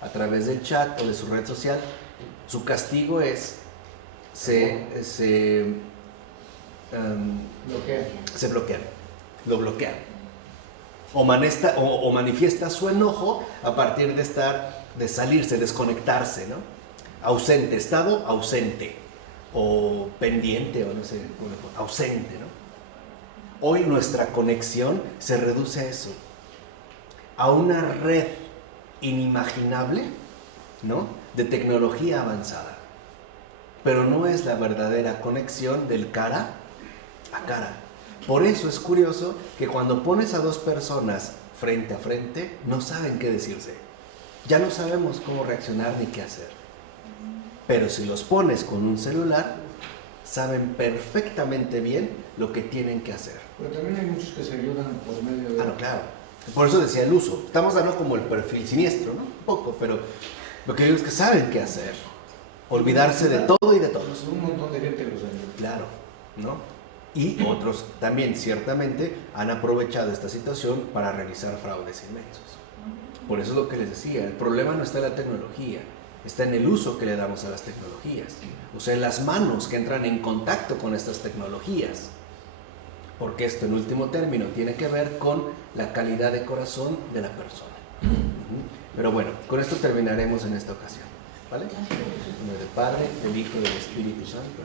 a través del chat o de su red social, su castigo es se bloquean, lo bloquean. O manifiesta su enojo a partir de salirse, desconectarse, ¿no? Ausente, estado ausente, o pendiente, o no sé, ausente, ¿no? Hoy nuestra conexión se reduce a eso, a una red inimaginable, ¿no? De tecnología avanzada. Pero no es la verdadera conexión del cara a cara. Por eso es curioso que cuando pones a dos personas frente a frente, no saben qué decirse. Ya no sabemos cómo reaccionar ni qué hacer. Pero si los pones con un celular, saben perfectamente bien lo que tienen que hacer. Pero también hay muchos que se ayudan por medio de... Ah, no, claro. Por eso decía el uso. Estamos dando como el perfil siniestro, ¿no? Un poco, pero lo que digo es que saben qué hacer. Olvidarse de todo y de todos. Un montón de gente los ayuda. Claro, ¿no? Y otros también, ciertamente, han aprovechado esta situación para realizar fraudes inmensos. Por eso es lo que les decía, el problema no está en la tecnología, está en el uso que le damos a las tecnologías. O sea, en las manos que entran en contacto con estas tecnologías. Porque esto, en último término, tiene que ver con la calidad de corazón de la persona. Pero bueno, con esto terminaremos en esta ocasión. ¿Vale? En nombre del Padre, del Hijo y del Espíritu Santo.